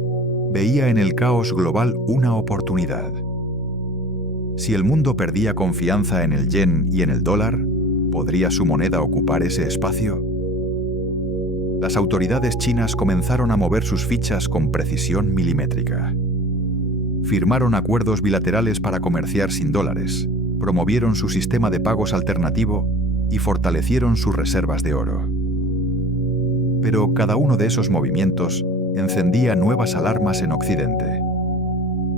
veía en el caos global una oportunidad. Si el mundo perdía confianza en el yen y en el dólar, ¿podría su moneda ocupar ese espacio? Las autoridades chinas comenzaron a mover sus fichas con precisión milimétrica. Firmaron acuerdos bilaterales para comerciar sin dólares, promovieron su sistema de pagos alternativo y fortalecieron sus reservas de oro. Pero cada uno de esos movimientos encendía nuevas alarmas en Occidente.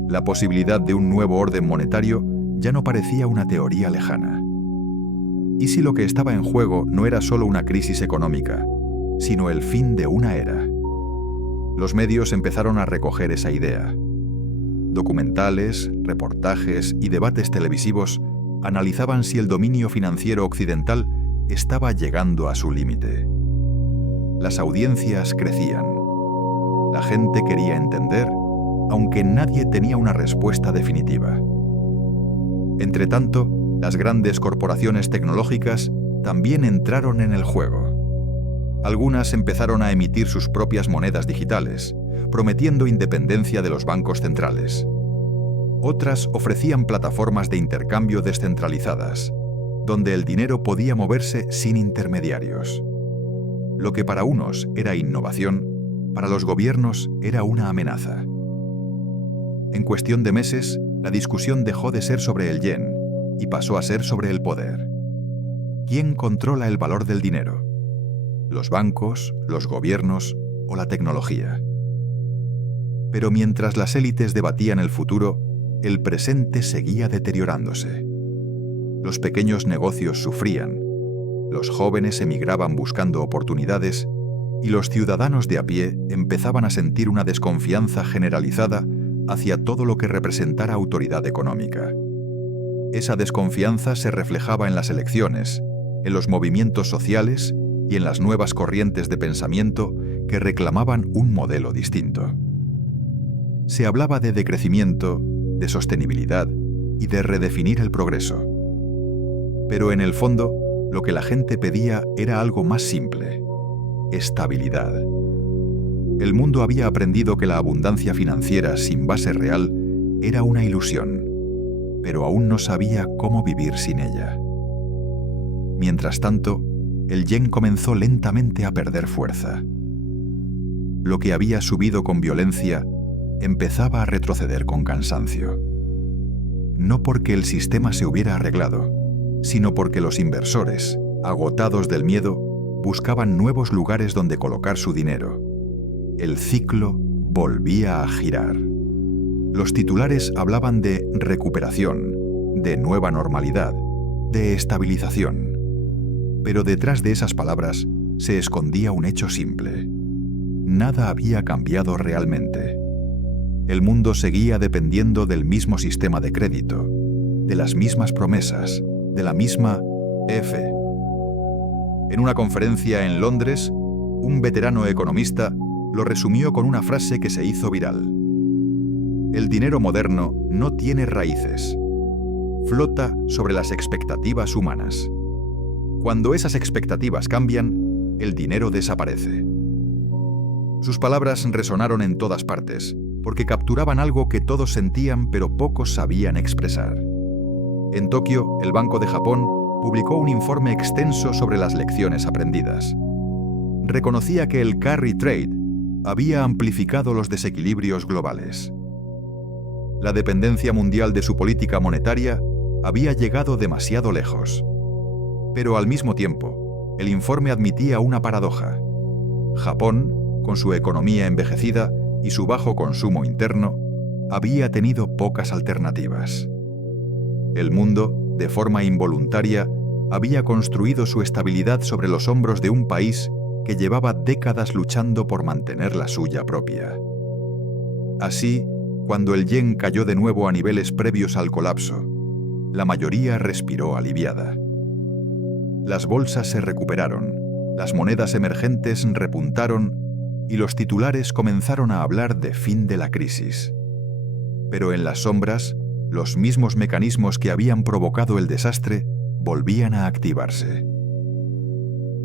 La posibilidad de un nuevo orden monetario ya no parecía una teoría lejana. ¿Y si lo que estaba en juego no era solo una crisis económica, sino el fin de una era? Los medios empezaron a recoger esa idea. Documentales, reportajes y debates televisivos analizaban si el dominio financiero occidental estaba llegando a su límite. Las audiencias crecían. La gente quería entender, aunque nadie tenía una respuesta definitiva. Entretanto, las grandes corporaciones tecnológicas también entraron en el juego. Algunas empezaron a emitir sus propias monedas digitales, prometiendo independencia de los bancos centrales. Otras ofrecían plataformas de intercambio descentralizadas, donde el dinero podía moverse sin intermediarios. Lo que para unos era innovación, para los gobiernos era una amenaza. En cuestión de meses, la discusión dejó de ser sobre el yen y pasó a ser sobre el poder. ¿Quién controla el valor del dinero? ¿Los bancos, los gobiernos o la tecnología? Pero mientras las élites debatían el futuro, el presente seguía deteriorándose. Los pequeños negocios sufrían, los jóvenes emigraban buscando oportunidades y los ciudadanos de a pie empezaban a sentir una desconfianza generalizada hacia todo lo que representara autoridad económica. Esa desconfianza se reflejaba en las elecciones, en los movimientos sociales y en las nuevas corrientes de pensamiento que reclamaban un modelo distinto. Se hablaba de decrecimiento, de sostenibilidad y de redefinir el progreso. Pero en el fondo, lo que la gente pedía era algo más simple: estabilidad. El mundo había aprendido que la abundancia financiera sin base real era una ilusión, pero aún no sabía cómo vivir sin ella. Mientras tanto, el yen comenzó lentamente a perder fuerza. Lo que había subido con violencia empezaba a retroceder con cansancio. No porque el sistema se hubiera arreglado, sino porque los inversores, agotados del miedo, buscaban nuevos lugares donde colocar su dinero. El ciclo volvía a girar. Los titulares hablaban de recuperación, de nueva normalidad, de estabilización. Pero detrás de esas palabras se escondía un hecho simple. Nada había cambiado realmente. El mundo seguía dependiendo del mismo sistema de crédito, de las mismas promesas, de la misma F. En una conferencia en Londres, un veterano economista lo resumió con una frase que se hizo viral. El dinero moderno no tiene raíces. Flota sobre las expectativas humanas. Cuando esas expectativas cambian, el dinero desaparece. Sus palabras resonaron en todas partes, porque capturaban algo que todos sentían pero pocos sabían expresar. En Tokio, el Banco de Japón publicó un informe extenso sobre las lecciones aprendidas. Reconocía que el carry trade había amplificado los desequilibrios globales. La dependencia mundial de su política monetaria había llegado demasiado lejos. Pero al mismo tiempo, el informe admitía una paradoja. Japón, con su economía envejecida y su bajo consumo interno, había tenido pocas alternativas. El mundo, de forma involuntaria, había construido su estabilidad sobre los hombros de un país que llevaba décadas luchando por mantener la suya propia. Así, cuando el yen cayó de nuevo a niveles previos al colapso, la mayoría respiró aliviada. Las bolsas se recuperaron, las monedas emergentes repuntaron y los titulares comenzaron a hablar de fin de la crisis. Pero en las sombras, los mismos mecanismos que habían provocado el desastre volvían a activarse.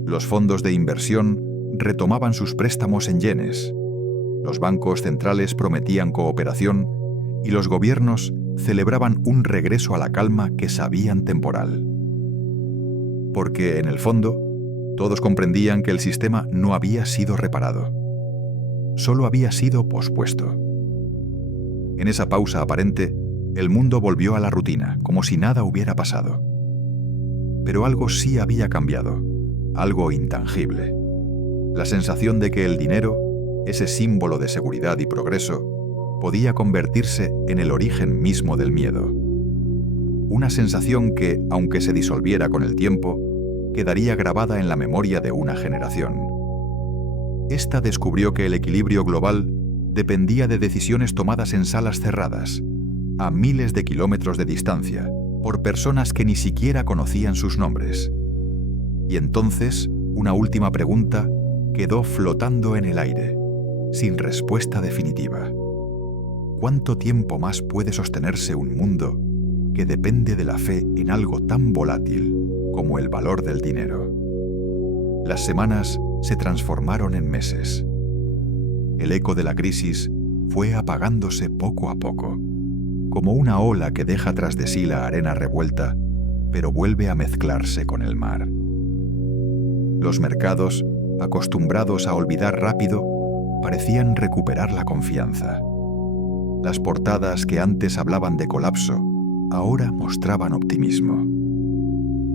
Los fondos de inversión retomaban sus préstamos en yenes, los bancos centrales prometían cooperación y los gobiernos celebraban un regreso a la calma que sabían temporal. Porque, en el fondo, todos comprendían que el sistema no había sido reparado, solo había sido pospuesto. En esa pausa aparente, el mundo volvió a la rutina, como si nada hubiera pasado. Pero algo sí había cambiado, algo intangible. La sensación de que el dinero, ese símbolo de seguridad y progreso, podía convertirse en el origen mismo del miedo. Una sensación que, aunque se disolviera con el tiempo, quedaría grabada en la memoria de una generación. Esta descubrió que el equilibrio global dependía de decisiones tomadas en salas cerradas, a miles de kilómetros de distancia, por personas que ni siquiera conocían sus nombres. Y entonces, una última pregunta quedó flotando en el aire, sin respuesta definitiva. ¿Cuánto tiempo más puede sostenerse un mundo que depende de la fe en algo tan volátil como el valor del dinero? Las semanas se transformaron en meses. El eco de la crisis fue apagándose poco a poco, como una ola que deja tras de sí la arena revuelta, pero vuelve a mezclarse con el mar. Los mercados, acostumbrados a olvidar rápido, parecían recuperar la confianza. Las portadas que antes hablaban de colapso, ahora mostraban optimismo.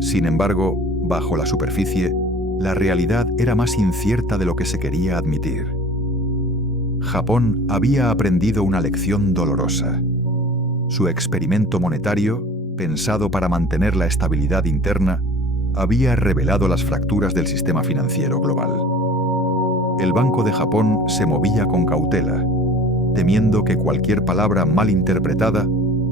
Sin embargo, bajo la superficie, la realidad era más incierta de lo que se quería admitir. Japón había aprendido una lección dolorosa. Su experimento monetario, pensado para mantener la estabilidad interna, había revelado las fracturas del sistema financiero global. El Banco de Japón se movía con cautela, temiendo que cualquier palabra mal interpretada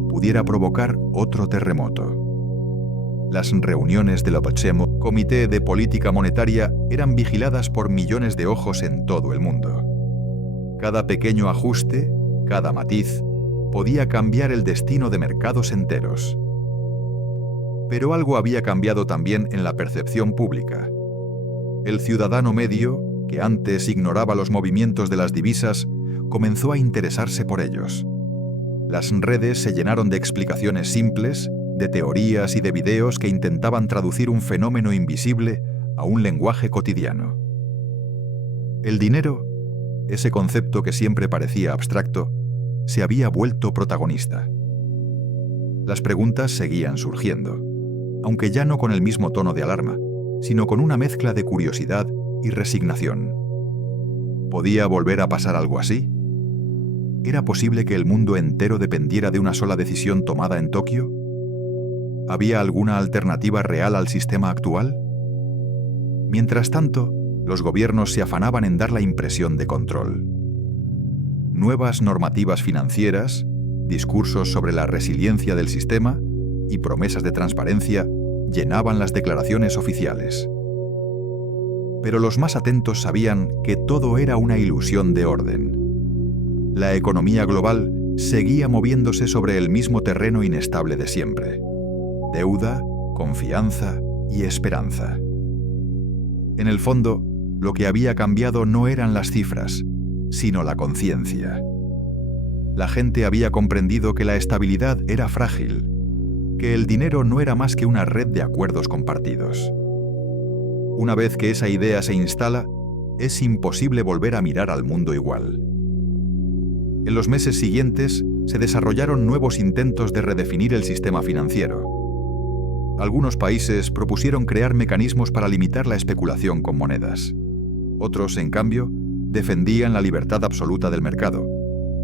pudiera provocar otro terremoto. Las reuniones del OPCMO, Comité de Política Monetaria, eran vigiladas por millones de ojos en todo el mundo. Cada pequeño ajuste, cada matiz, podía cambiar el destino de mercados enteros. Pero algo había cambiado también en la percepción pública. El ciudadano medio, que antes ignoraba los movimientos de las divisas, comenzó a interesarse por ellos. Las redes se llenaron de explicaciones simples, de teorías y de videos que intentaban traducir un fenómeno invisible a un lenguaje cotidiano. El dinero, ese concepto que siempre parecía abstracto, se había vuelto protagonista. Las preguntas seguían surgiendo, aunque ya no con el mismo tono de alarma, sino con una mezcla de curiosidad y resignación. ¿Podía volver a pasar algo así? ¿Era posible que el mundo entero dependiera de una sola decisión tomada en Tokio? ¿Había alguna alternativa real al sistema actual? Mientras tanto, los gobiernos se afanaban en dar la impresión de control. Nuevas normativas financieras, discursos sobre la resiliencia del sistema y promesas de transparencia llenaban las declaraciones oficiales. Pero los más atentos sabían que todo era una ilusión de orden. La economía global seguía moviéndose sobre el mismo terreno inestable de siempre: deuda, confianza y esperanza. En el fondo, lo que había cambiado no eran las cifras, sino la conciencia. La gente había comprendido que la estabilidad era frágil, que el dinero no era más que una red de acuerdos compartidos. Una vez que esa idea se instala, es imposible volver a mirar al mundo igual. En los meses siguientes se desarrollaron nuevos intentos de redefinir el sistema financiero. Algunos países propusieron crear mecanismos para limitar la especulación con monedas. Otros, en cambio, defendían la libertad absoluta del mercado,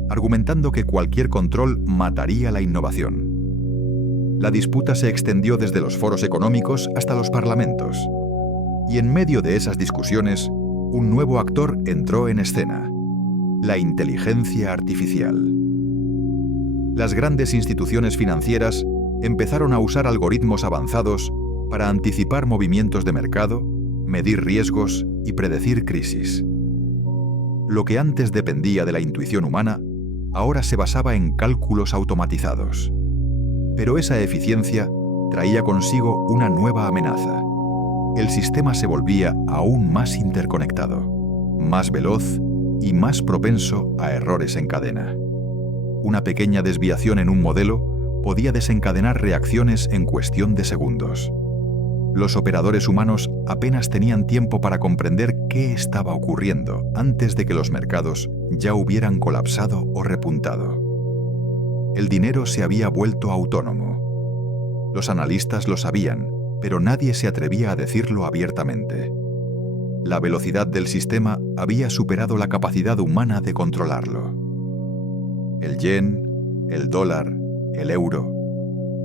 argumentando que cualquier control mataría la innovación. La disputa se extendió desde los foros económicos hasta los parlamentos. Y en medio de esas discusiones, un nuevo actor entró en escena: la inteligencia artificial. Las grandes instituciones financieras empezaron a usar algoritmos avanzados para anticipar movimientos de mercado, medir riesgos y predecir crisis. Lo que antes dependía de la intuición humana, ahora se basaba en cálculos automatizados. Pero esa eficiencia traía consigo una nueva amenaza. El sistema se volvía aún más interconectado, más veloz y más propenso a errores en cadena. Una pequeña desviación en un modelo podía desencadenar reacciones en cuestión de segundos. Los operadores humanos apenas tenían tiempo para comprender qué estaba ocurriendo antes de que los mercados ya hubieran colapsado o repuntado. El dinero se había vuelto autónomo. Los analistas lo sabían, pero nadie se atrevía a decirlo abiertamente. La velocidad del sistema había superado la capacidad humana de controlarlo. El yen, el dólar, el euro,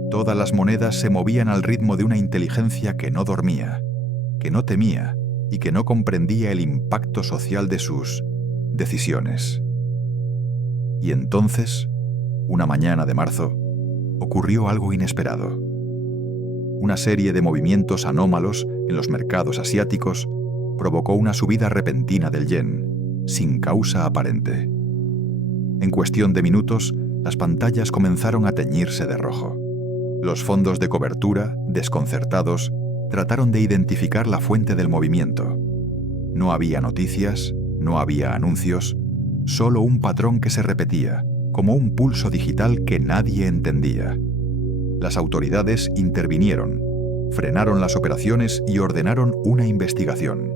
todas las monedas se movían al ritmo de una inteligencia que no dormía, que no temía y que no comprendía el impacto social de sus decisiones. Y entonces, una mañana de marzo, ocurrió algo inesperado. Una serie de movimientos anómalos en los mercados asiáticos provocó una subida repentina del yen, sin causa aparente. En cuestión de minutos, las pantallas comenzaron a teñirse de rojo. Los fondos de cobertura, desconcertados, trataron de identificar la fuente del movimiento. No había noticias, no había anuncios, solo un patrón que se repetía, como un pulso digital que nadie entendía. Las autoridades intervinieron, frenaron las operaciones y ordenaron una investigación.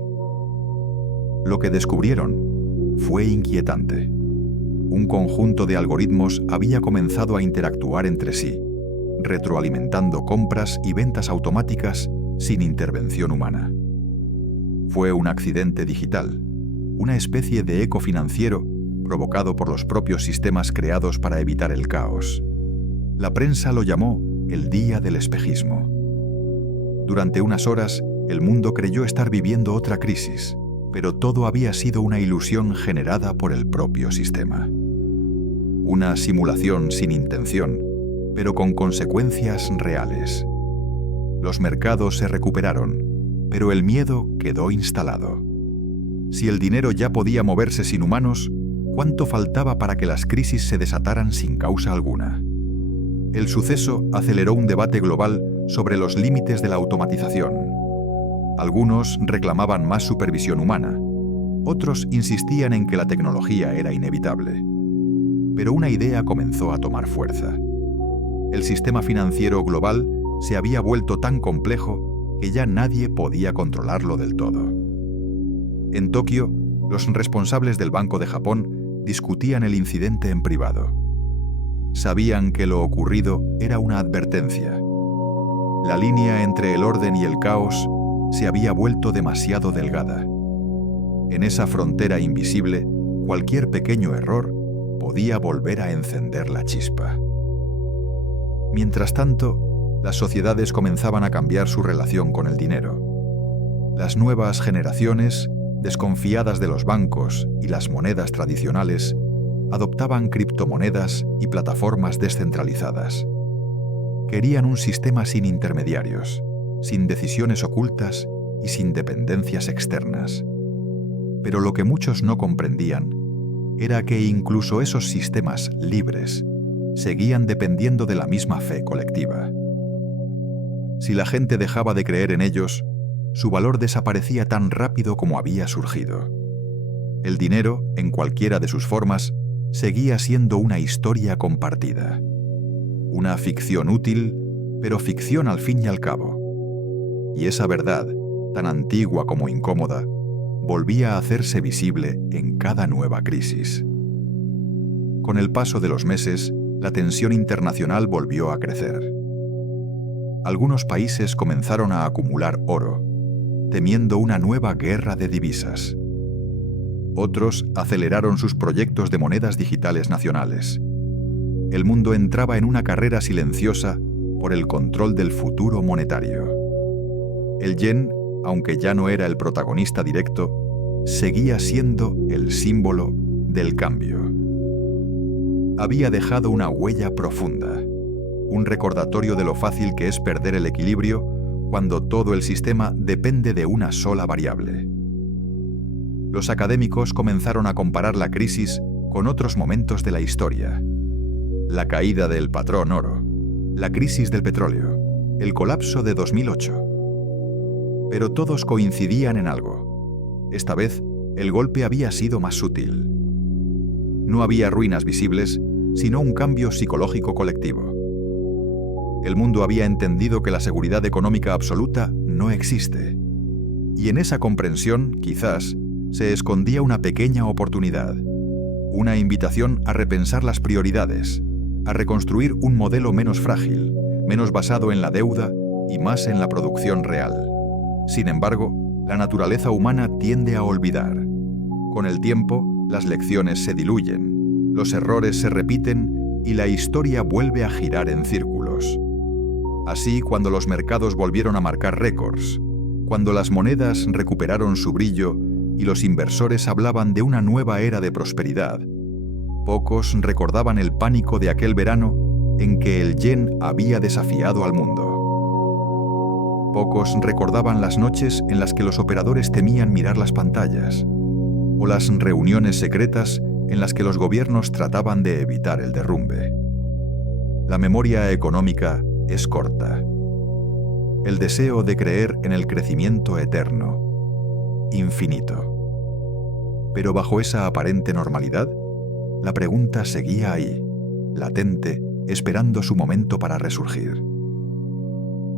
Lo que descubrieron fue inquietante. Un conjunto de algoritmos había comenzado a interactuar entre sí, retroalimentando compras y ventas automáticas sin intervención humana. Fue un accidente digital, una especie de eco financiero provocado por los propios sistemas creados para evitar el caos. La prensa lo llamó el Día del Espejismo. Durante unas horas, el mundo creyó estar viviendo otra crisis, pero todo había sido una ilusión generada por el propio sistema. Una simulación sin intención, pero con consecuencias reales. Los mercados se recuperaron, pero el miedo quedó instalado. Si el dinero ya podía moverse sin humanos, ¿cuánto faltaba para que las crisis se desataran sin causa alguna? El suceso aceleró un debate global sobre los límites de la automatización. Algunos reclamaban más supervisión humana, otros insistían en que la tecnología era inevitable. Pero una idea comenzó a tomar fuerza. El sistema financiero global se había vuelto tan complejo que ya nadie podía controlarlo del todo. En Tokio, los responsables del Banco de Japón discutían el incidente en privado. Sabían que lo ocurrido era una advertencia. La línea entre el orden y el caos se había vuelto demasiado delgada. En esa frontera invisible, cualquier pequeño error podía volver a encender la chispa. Mientras tanto, las sociedades comenzaban a cambiar su relación con el dinero. Las nuevas generaciones, desconfiadas de los bancos y las monedas tradicionales, adoptaban criptomonedas y plataformas descentralizadas. Querían un sistema sin intermediarios, sin decisiones ocultas y sin dependencias externas. Pero lo que muchos no comprendían era que incluso esos sistemas libres seguían dependiendo de la misma fe colectiva. Si la gente dejaba de creer en ellos, su valor desaparecía tan rápido como había surgido. El dinero, en cualquiera de sus formas, seguía siendo una historia compartida. Una ficción útil, pero ficción al fin y al cabo. Y esa verdad, tan antigua como incómoda, volvía a hacerse visible en cada nueva crisis. Con el paso de los meses, la tensión internacional volvió a crecer. Algunos países comenzaron a acumular oro, temiendo una nueva guerra de divisas. Otros aceleraron sus proyectos de monedas digitales nacionales. El mundo entraba en una carrera silenciosa por el control del futuro monetario. El yen, aunque ya no era el protagonista directo, seguía siendo el símbolo del cambio. Había dejado una huella profunda, un recordatorio de lo fácil que es perder el equilibrio cuando todo el sistema depende de una sola variable. Los académicos comenzaron a comparar la crisis con otros momentos de la historia. La caída del patrón oro, la crisis del petróleo, el colapso de 2008. Pero todos coincidían en algo. Esta vez, el golpe había sido más sutil. No había ruinas visibles, sino un cambio psicológico colectivo. El mundo había entendido que la seguridad económica absoluta no existe. Y en esa comprensión, quizás, se escondía una pequeña oportunidad. Una invitación a repensar las prioridades, a reconstruir un modelo menos frágil, menos basado en la deuda y más en la producción real. Sin embargo, la naturaleza humana tiende a olvidar. Con el tiempo, las lecciones se diluyen, los errores se repiten y la historia vuelve a girar en círculos. Así, cuando los mercados volvieron a marcar récords, cuando las monedas recuperaron su brillo y los inversores hablaban de una nueva era de prosperidad, pocos recordaban el pánico de aquel verano en que el yen había desafiado al mundo. Pocos recordaban las noches en las que los operadores temían mirar las pantallas, o las reuniones secretas en las que los gobiernos trataban de evitar el derrumbe. La memoria económica es corta. El deseo de creer en el crecimiento eterno, infinito. Pero bajo esa aparente normalidad, la pregunta seguía ahí, latente, esperando su momento para resurgir.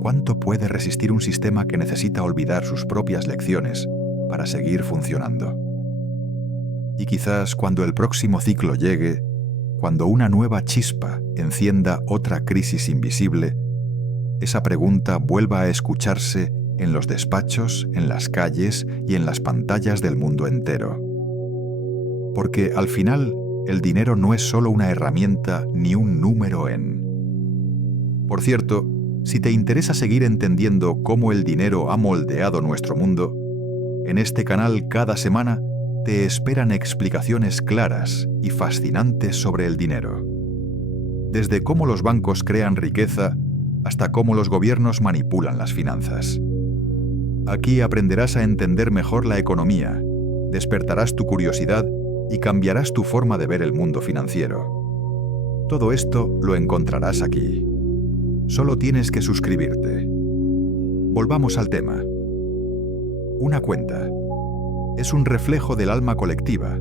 ¿Cuánto puede resistir un sistema que necesita olvidar sus propias lecciones para seguir funcionando? Y quizás cuando el próximo ciclo llegue, cuando una nueva chispa encienda otra crisis invisible, esa pregunta vuelva a escucharse en los despachos, en las calles y en las pantallas del mundo entero. Porque al final, el dinero no es solo una herramienta ni un número en. Por cierto, si te interesa seguir entendiendo cómo el dinero ha moldeado nuestro mundo, en este canal cada semana te esperan explicaciones claras y fascinantes sobre el dinero. Desde cómo los bancos crean riqueza hasta cómo los gobiernos manipulan las finanzas. Aquí aprenderás a entender mejor la economía, despertarás tu curiosidad y cambiarás tu forma de ver el mundo financiero. Todo esto lo encontrarás aquí. Solo tienes que suscribirte. Volvamos al tema. Una cuenta es un reflejo del alma colectiva,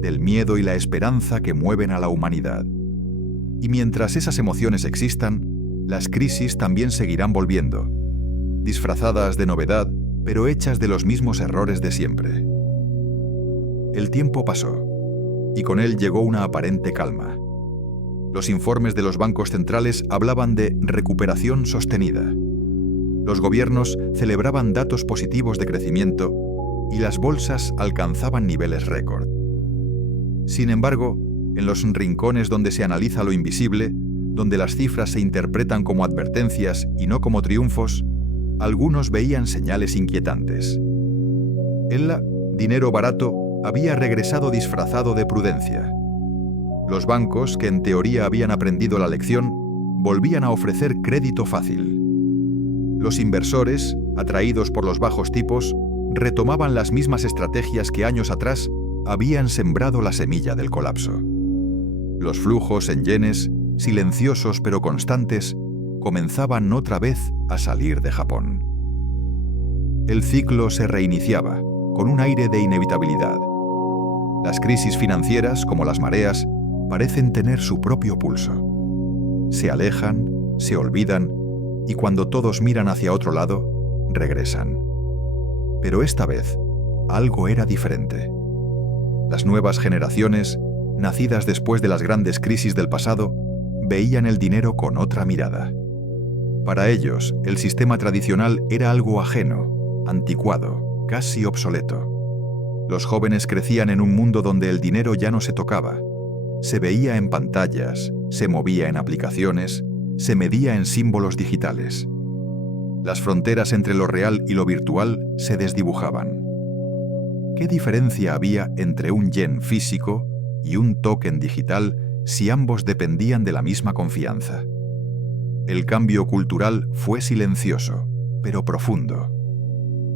del miedo y la esperanza que mueven a la humanidad. Y mientras esas emociones existan, las crisis también seguirán volviendo, disfrazadas de novedad, pero hechas de los mismos errores de siempre. El tiempo pasó, y con él llegó una aparente calma. Los informes de los bancos centrales hablaban de recuperación sostenida. Los gobiernos celebraban datos positivos de crecimiento y las bolsas alcanzaban niveles récord. Sin embargo, en los rincones donde se analiza lo invisible, donde las cifras se interpretan como advertencias y no como triunfos, algunos veían señales inquietantes. El dinero barato había regresado disfrazado de prudencia. Los bancos, que en teoría habían aprendido la lección, volvían a ofrecer crédito fácil. Los inversores, atraídos por los bajos tipos, retomaban las mismas estrategias que años atrás habían sembrado la semilla del colapso. Los flujos en yenes, silenciosos pero constantes, comenzaban otra vez a salir de Japón. El ciclo se reiniciaba, con un aire de inevitabilidad. Las crisis financieras, como las mareas, parecen tener su propio pulso. Se alejan, se olvidan, y cuando todos miran hacia otro lado, regresan. Pero esta vez, algo era diferente. Las nuevas generaciones, nacidas después de las grandes crisis del pasado, veían el dinero con otra mirada. Para ellos, el sistema tradicional era algo ajeno, anticuado, casi obsoleto. Los jóvenes crecían en un mundo donde el dinero ya no se tocaba. Se veía en pantallas, se movía en aplicaciones, se medía en símbolos digitales. Las fronteras entre lo real y lo virtual se desdibujaban. ¿Qué diferencia había entre un yen físico y un token digital si ambos dependían de la misma confianza? El cambio cultural fue silencioso, pero profundo.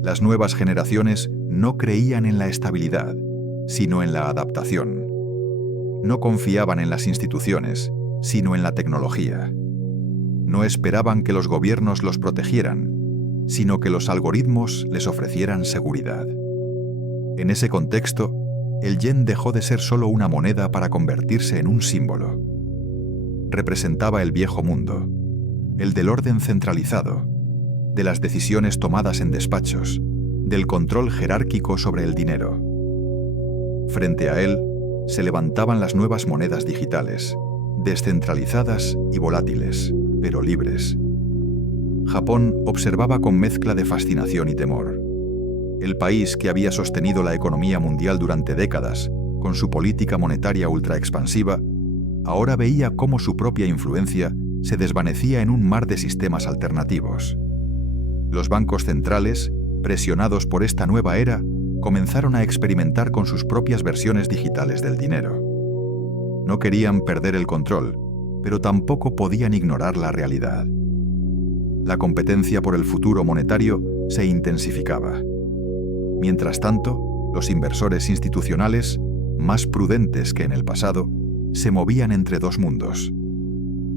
Las nuevas generaciones no creían en la estabilidad, sino en la adaptación. No confiaban en las instituciones, sino en la tecnología. No esperaban que los gobiernos los protegieran, sino que los algoritmos les ofrecieran seguridad. En ese contexto, el yen dejó de ser solo una moneda para convertirse en un símbolo. Representaba el viejo mundo, el del orden centralizado, de las decisiones tomadas en despachos, del control jerárquico sobre el dinero. Frente a él, se levantaban las nuevas monedas digitales, descentralizadas y volátiles, pero libres. Japón observaba con mezcla de fascinación y temor. El país que había sostenido la economía mundial durante décadas, con su política monetaria ultraexpansiva, ahora veía cómo su propia influencia se desvanecía en un mar de sistemas alternativos. Los bancos centrales, presionados por esta nueva era, comenzaron a experimentar con sus propias versiones digitales del dinero. No querían perder el control, pero tampoco podían ignorar la realidad. La competencia por el futuro monetario se intensificaba. Mientras tanto, los inversores institucionales, más prudentes que en el pasado, se movían entre dos mundos: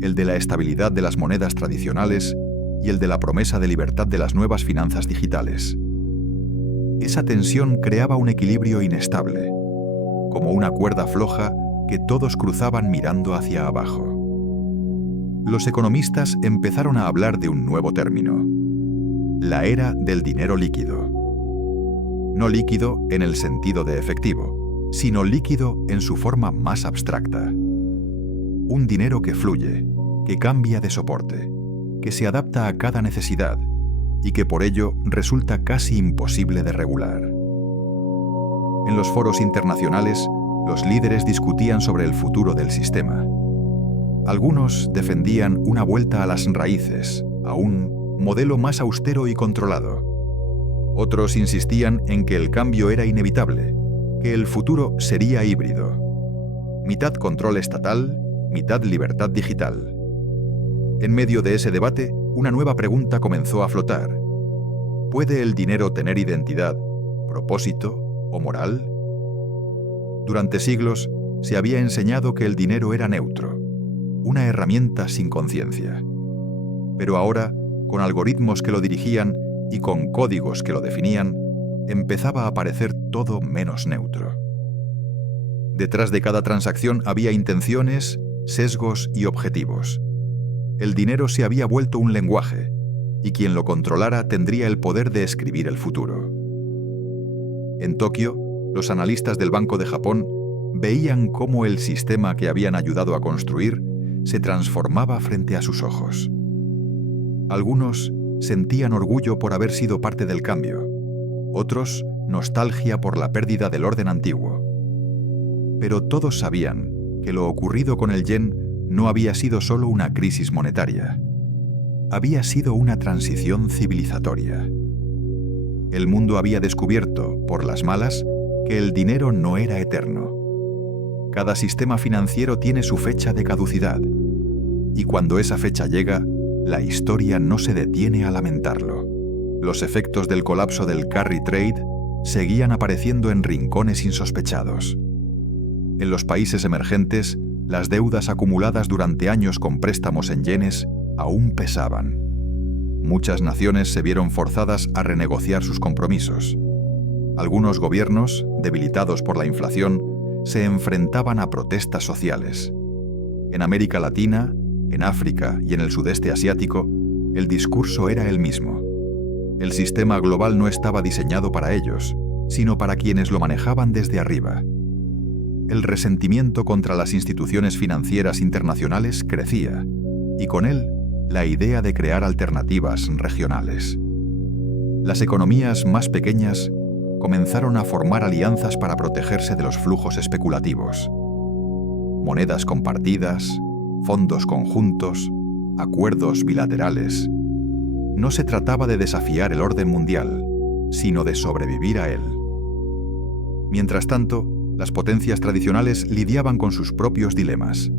el de la estabilidad de las monedas tradicionales y el de la promesa de libertad de las nuevas finanzas digitales. Esa tensión creaba un equilibrio inestable, como una cuerda floja que todos cruzaban mirando hacia abajo. Los economistas empezaron a hablar de un nuevo término: la era del dinero líquido. No líquido en el sentido de efectivo, sino líquido en su forma más abstracta. Un dinero que fluye, que cambia de soporte, que se adapta a cada necesidad y que por ello resulta casi imposible de regular. En los foros internacionales, los líderes discutían sobre el futuro del sistema. Algunos defendían una vuelta a las raíces, a un modelo más austero y controlado. Otros insistían en que el cambio era inevitable, que el futuro sería híbrido. Mitad control estatal, mitad libertad digital. En medio de ese debate, una nueva pregunta comenzó a flotar. ¿Puede el dinero tener identidad, propósito o moral? Durante siglos se había enseñado que el dinero era neutro, una herramienta sin conciencia. Pero ahora, con algoritmos que lo dirigían y con códigos que lo definían, empezaba a parecer todo menos neutro. Detrás de cada transacción había intenciones, sesgos y objetivos. El dinero se había vuelto un lenguaje, y quien lo controlara tendría el poder de escribir el futuro. En Tokio, los analistas del Banco de Japón veían cómo el sistema que habían ayudado a construir se transformaba frente a sus ojos. Algunos sentían orgullo por haber sido parte del cambio, otros nostalgia por la pérdida del orden antiguo. Pero todos sabían que lo ocurrido con el yen no había sido solo una crisis monetaria. Había sido una transición civilizatoria. El mundo había descubierto, por las malas, que el dinero no era eterno. Cada sistema financiero tiene su fecha de caducidad, y cuando esa fecha llega, la historia no se detiene a lamentarlo. Los efectos del colapso del carry trade seguían apareciendo en rincones insospechados. En los países emergentes, las deudas acumuladas durante años con préstamos en yenes aún pesaban. Muchas naciones se vieron forzadas a renegociar sus compromisos. Algunos gobiernos, debilitados por la inflación, se enfrentaban a protestas sociales. En América Latina, en África y en el sudeste asiático, el discurso era el mismo. El sistema global no estaba diseñado para ellos, sino para quienes lo manejaban desde arriba. El resentimiento contra las instituciones financieras internacionales crecía, y con él, la idea de crear alternativas regionales. Las economías más pequeñas comenzaron a formar alianzas para protegerse de los flujos especulativos. Monedas compartidas, fondos conjuntos, acuerdos bilaterales. No se trataba de desafiar el orden mundial, sino de sobrevivir a él. Mientras tanto, las potencias tradicionales lidiaban con sus propios dilemas.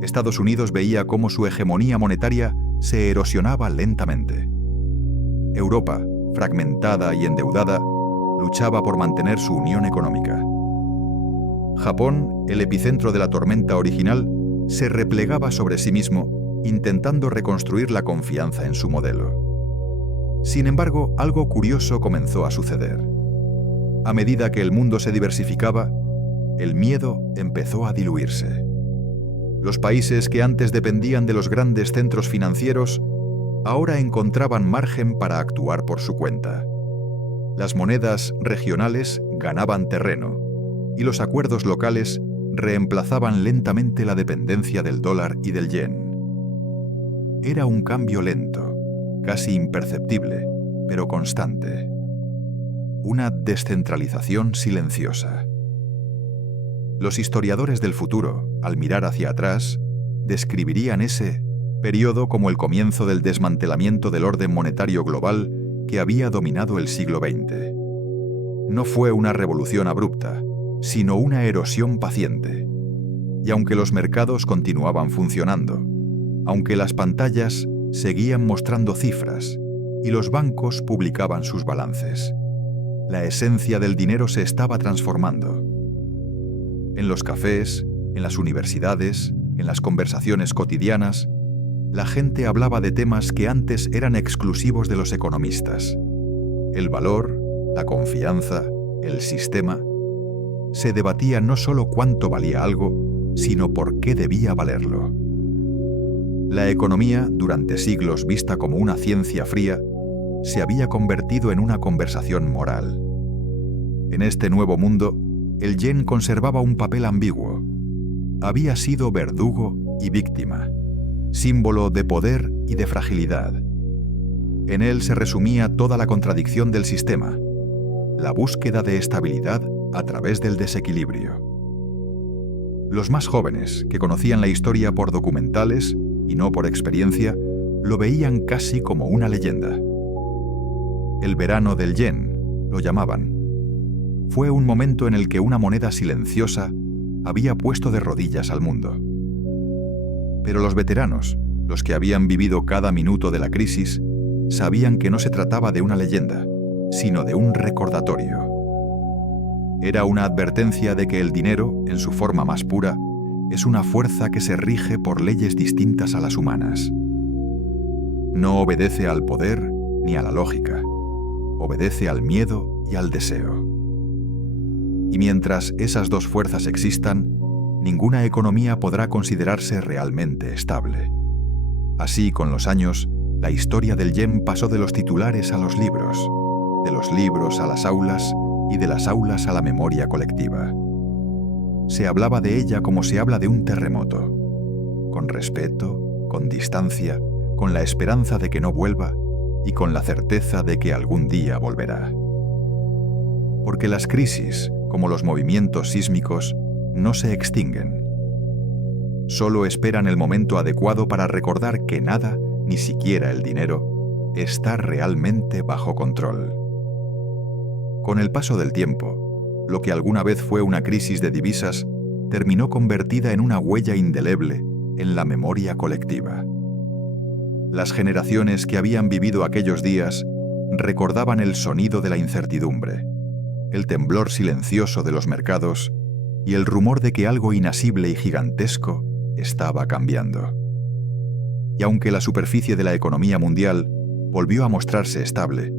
Estados Unidos veía cómo su hegemonía monetaria se erosionaba lentamente. Europa, fragmentada y endeudada, luchaba por mantener su unión económica. Japón, el epicentro de la tormenta original, se replegaba sobre sí mismo, intentando reconstruir la confianza en su modelo. Sin embargo, algo curioso comenzó a suceder. A medida que el mundo se diversificaba, el miedo empezó a diluirse. Los países que antes dependían de los grandes centros financieros, ahora encontraban margen para actuar por su cuenta. Las monedas regionales ganaban terreno, y los acuerdos locales reemplazaban lentamente la dependencia del dólar y del yen. Era un cambio lento, casi imperceptible, pero constante. Una descentralización silenciosa. Los historiadores del futuro, al mirar hacia atrás, describirían ese periodo como el comienzo del desmantelamiento del orden monetario global que había dominado el siglo XX. No fue una revolución abrupta, sino una erosión paciente. Y aunque los mercados continuaban funcionando, aunque las pantallas seguían mostrando cifras y los bancos publicaban sus balances, la esencia del dinero se estaba transformando. En los cafés, en las universidades, en las conversaciones cotidianas, la gente hablaba de temas que antes eran exclusivos de los economistas. El valor, la confianza, el sistema. Se debatía no solo cuánto valía algo, sino por qué debía valerlo. La economía, durante siglos vista como una ciencia fría, se había convertido en una conversación moral. En este nuevo mundo, el yen conservaba un papel ambiguo. Había sido verdugo y víctima, símbolo de poder y de fragilidad. En él se resumía toda la contradicción del sistema, la búsqueda de estabilidad a través del desequilibrio. Los más jóvenes, que conocían la historia por documentales y no por experiencia, lo veían casi como una leyenda. El verano del yen, lo llamaban. Fue un momento en el que una moneda silenciosa había puesto de rodillas al mundo. Pero los veteranos, los que habían vivido cada minuto de la crisis, sabían que no se trataba de una leyenda, sino de un recordatorio. Era una advertencia de que el dinero, en su forma más pura, es una fuerza que se rige por leyes distintas a las humanas. No obedece al poder ni a la lógica, obedece al miedo y al deseo. Y mientras esas dos fuerzas existan, ninguna economía podrá considerarse realmente estable. Así, con los años, la historia del yen pasó de los titulares a los libros, de los libros a las aulas y de las aulas a la memoria colectiva. Se hablaba de ella como se habla de un terremoto, con respeto, con distancia, con la esperanza de que no vuelva y con la certeza de que algún día volverá. Porque las crisis, como los movimientos sísmicos, no se extinguen. Solo esperan el momento adecuado para recordar que nada, ni siquiera el dinero, está realmente bajo control. Con el paso del tiempo, lo que alguna vez fue una crisis de divisas terminó convertida en una huella indeleble en la memoria colectiva. Las generaciones que habían vivido aquellos días recordaban el sonido de la incertidumbre, el temblor silencioso de los mercados y el rumor de que algo inasible y gigantesco estaba cambiando. Y aunque la superficie de la economía mundial volvió a mostrarse estable,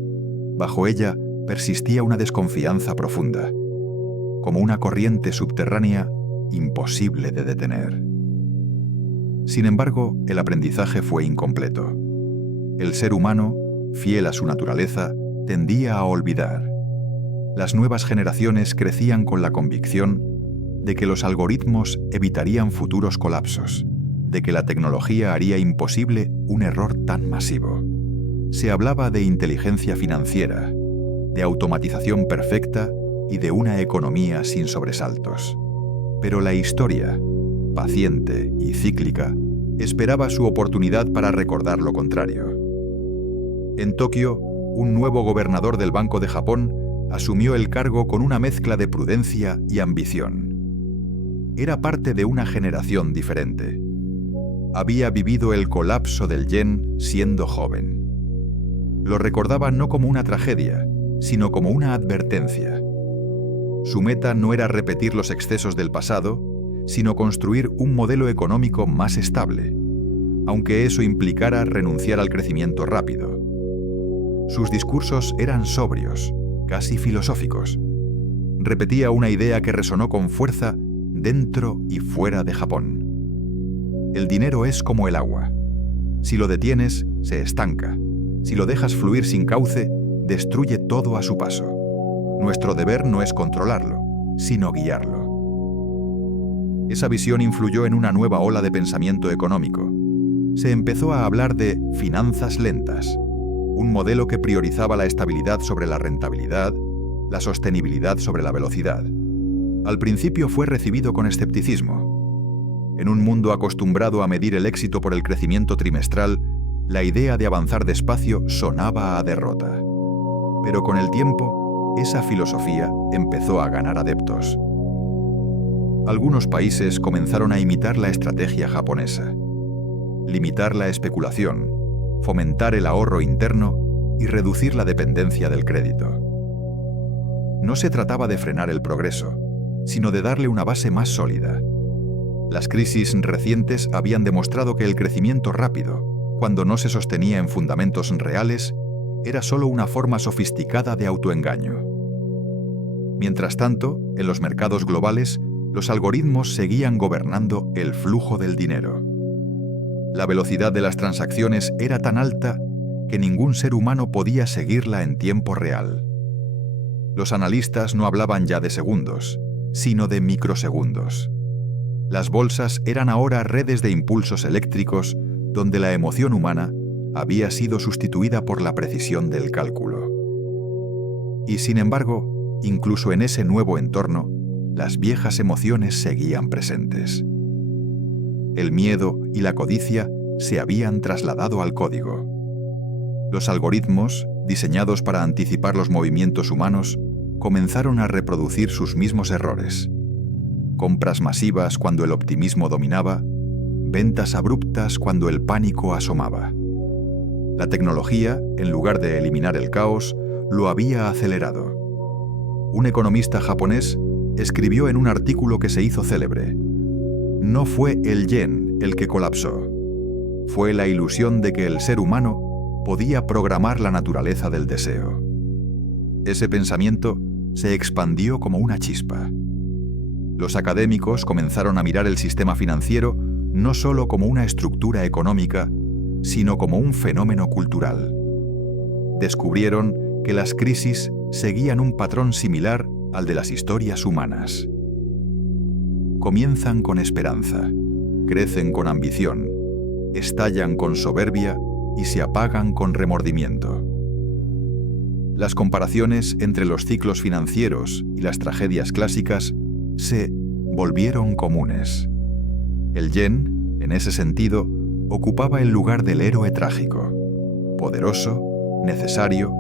bajo ella persistía una desconfianza profunda, como una corriente subterránea imposible de detener. Sin embargo, el aprendizaje fue incompleto. El ser humano, fiel a su naturaleza, tendía a olvidar. Las nuevas generaciones crecían con la convicción de que los algoritmos evitarían futuros colapsos, de que la tecnología haría imposible un error tan masivo. Se hablaba de inteligencia financiera, de automatización perfecta y de una economía sin sobresaltos. Pero la historia, paciente y cíclica, esperaba su oportunidad para recordar lo contrario. En Tokio, un nuevo gobernador del Banco de Japón asumió el cargo con una mezcla de prudencia y ambición. Era parte de una generación diferente. Había vivido el colapso del yen siendo joven. Lo recordaba no como una tragedia, sino como una advertencia. Su meta no era repetir los excesos del pasado, sino construir un modelo económico más estable, aunque eso implicara renunciar al crecimiento rápido. Sus discursos eran sobrios, casi filosóficos. Repetía una idea que resonó con fuerza dentro y fuera de Japón. El dinero es como el agua. Si lo detienes, se estanca. Si lo dejas fluir sin cauce, destruye todo a su paso. Nuestro deber no es controlarlo, sino guiarlo. Esa visión influyó en una nueva ola de pensamiento económico. Se empezó a hablar de finanzas lentas, un modelo que priorizaba la estabilidad sobre la rentabilidad, la sostenibilidad sobre la velocidad. Al principio fue recibido con escepticismo. En un mundo acostumbrado a medir el éxito por el crecimiento trimestral, la idea de avanzar despacio sonaba a derrota. Pero con el tiempo, esa filosofía empezó a ganar adeptos. Algunos países comenzaron a imitar la estrategia japonesa. Limitar la especulación, fomentar el ahorro interno y reducir la dependencia del crédito. No se trataba de frenar el progreso, sino de darle una base más sólida. Las crisis recientes habían demostrado que el crecimiento rápido, cuando no se sostenía en fundamentos reales, era solo una forma sofisticada de autoengaño. Mientras tanto, en los mercados globales, los algoritmos seguían gobernando el flujo del dinero. La velocidad de las transacciones era tan alta que ningún ser humano podía seguirla en tiempo real. Los analistas no hablaban ya de segundos, sino de microsegundos. Las bolsas eran ahora redes de impulsos eléctricos donde la emoción humana había sido sustituida por la precisión del cálculo. Y sin embargo, incluso en ese nuevo entorno, las viejas emociones seguían presentes. El miedo y la codicia se habían trasladado al código. Los algoritmos, diseñados para anticipar los movimientos humanos, comenzaron a reproducir sus mismos errores. Compras masivas cuando el optimismo dominaba, ventas abruptas cuando el pánico asomaba. La tecnología, en lugar de eliminar el caos, lo había acelerado. Un economista japonés escribió en un artículo que se hizo célebre: no fue el yen el que colapsó, fue la ilusión de que el ser humano podía programar la naturaleza del deseo. Ese pensamiento se expandió como una chispa. Los académicos comenzaron a mirar el sistema financiero no solo como una estructura económica, sino como un fenómeno cultural. Descubrieron que las crisis seguían un patrón similar al de las historias humanas. Comienzan con esperanza, crecen con ambición, estallan con soberbia y se apagan con remordimiento. Las comparaciones entre los ciclos financieros y las tragedias clásicas se volvieron comunes. El yen, en ese sentido, ocupaba el lugar del héroe trágico, poderoso, necesario,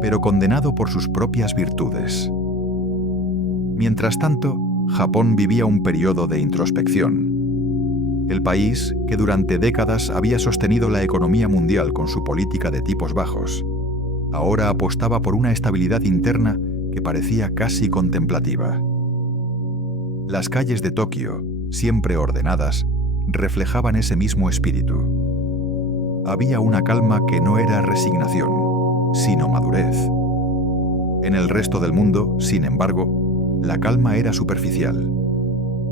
pero condenado por sus propias virtudes. Mientras tanto, Japón vivía un periodo de introspección. El país, que durante décadas había sostenido la economía mundial con su política de tipos bajos, ahora apostaba por una estabilidad interna que parecía casi contemplativa. Las calles de Tokio, siempre ordenadas, reflejaban ese mismo espíritu. Había una calma que no era resignación, sino madurez. En el resto del mundo, sin embargo, la calma era superficial.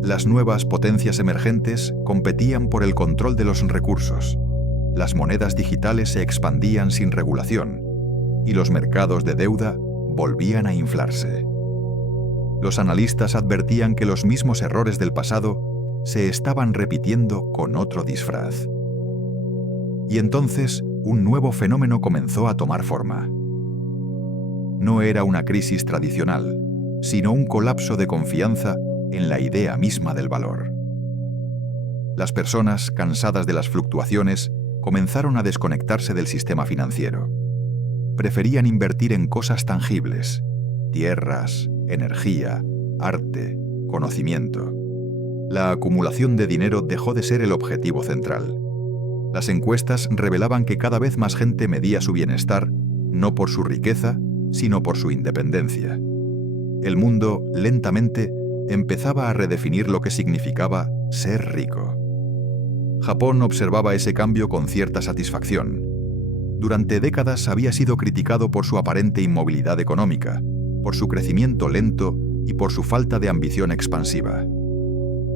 Las nuevas potencias emergentes competían por el control de los recursos. Las monedas digitales se expandían sin regulación y los mercados de deuda volvían a inflarse. Los analistas advertían que los mismos errores del pasado se estaban repitiendo con otro disfraz. Y entonces un nuevo fenómeno comenzó a tomar forma. No era una crisis tradicional, sino un colapso de confianza en la idea misma del valor. Las personas, cansadas de las fluctuaciones, comenzaron a desconectarse del sistema financiero. Preferían invertir en cosas tangibles: tierras, energía, arte, conocimiento. La acumulación de dinero dejó de ser el objetivo central. Las encuestas revelaban que cada vez más gente medía su bienestar no por su riqueza, sino por su independencia. El mundo, lentamente, empezaba a redefinir lo que significaba ser rico. Japón observaba ese cambio con cierta satisfacción. Durante décadas había sido criticado por su aparente inmovilidad económica, por su crecimiento lento y por su falta de ambición expansiva.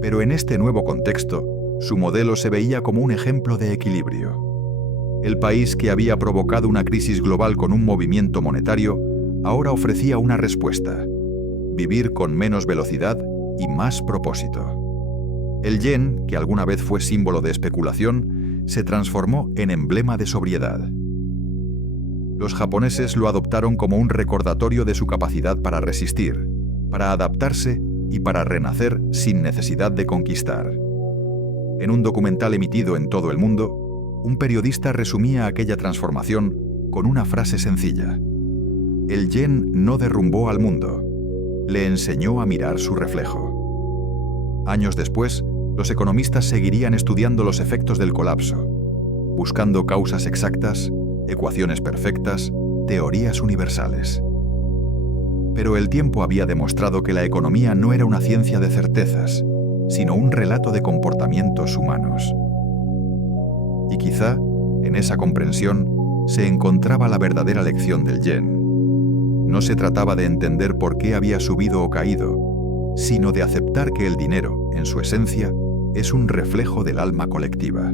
Pero en este nuevo contexto, su modelo se veía como un ejemplo de equilibrio. El país que había provocado una crisis global con un movimiento monetario, ahora ofrecía una respuesta: vivir con menos velocidad y más propósito. El yen, que alguna vez fue símbolo de especulación, se transformó en emblema de sobriedad. Los japoneses lo adoptaron como un recordatorio de su capacidad para resistir, para adaptarse y para renacer sin necesidad de conquistar. En un documental emitido en todo el mundo, un periodista resumía aquella transformación con una frase sencilla: el yen no derrumbó al mundo, le enseñó a mirar su reflejo. Años después, los economistas seguirían estudiando los efectos del colapso, buscando causas exactas, ecuaciones perfectas, teorías universales. Pero el tiempo había demostrado que la economía no era una ciencia de certezas, sino un relato de comportamientos humanos. Y quizá, en esa comprensión, se encontraba la verdadera lección del yen. No se trataba de entender por qué había subido o caído, sino de aceptar que el dinero, en su esencia, es un reflejo del alma colectiva.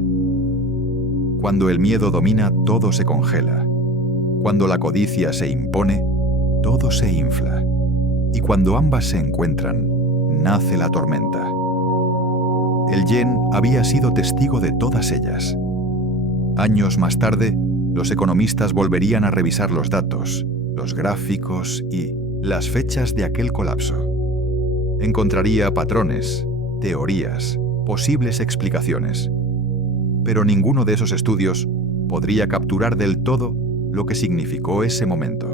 Cuando el miedo domina, todo se congela. Cuando la codicia se impone, todo se infla. Y cuando ambas se encuentran, nace la tormenta. El yen había sido testigo de todas ellas. Años más tarde, los economistas volverían a revisar los datos, los gráficos y las fechas de aquel colapso. Encontraría patrones, teorías, posibles explicaciones. Pero ninguno de esos estudios podría capturar del todo lo que significó ese momento.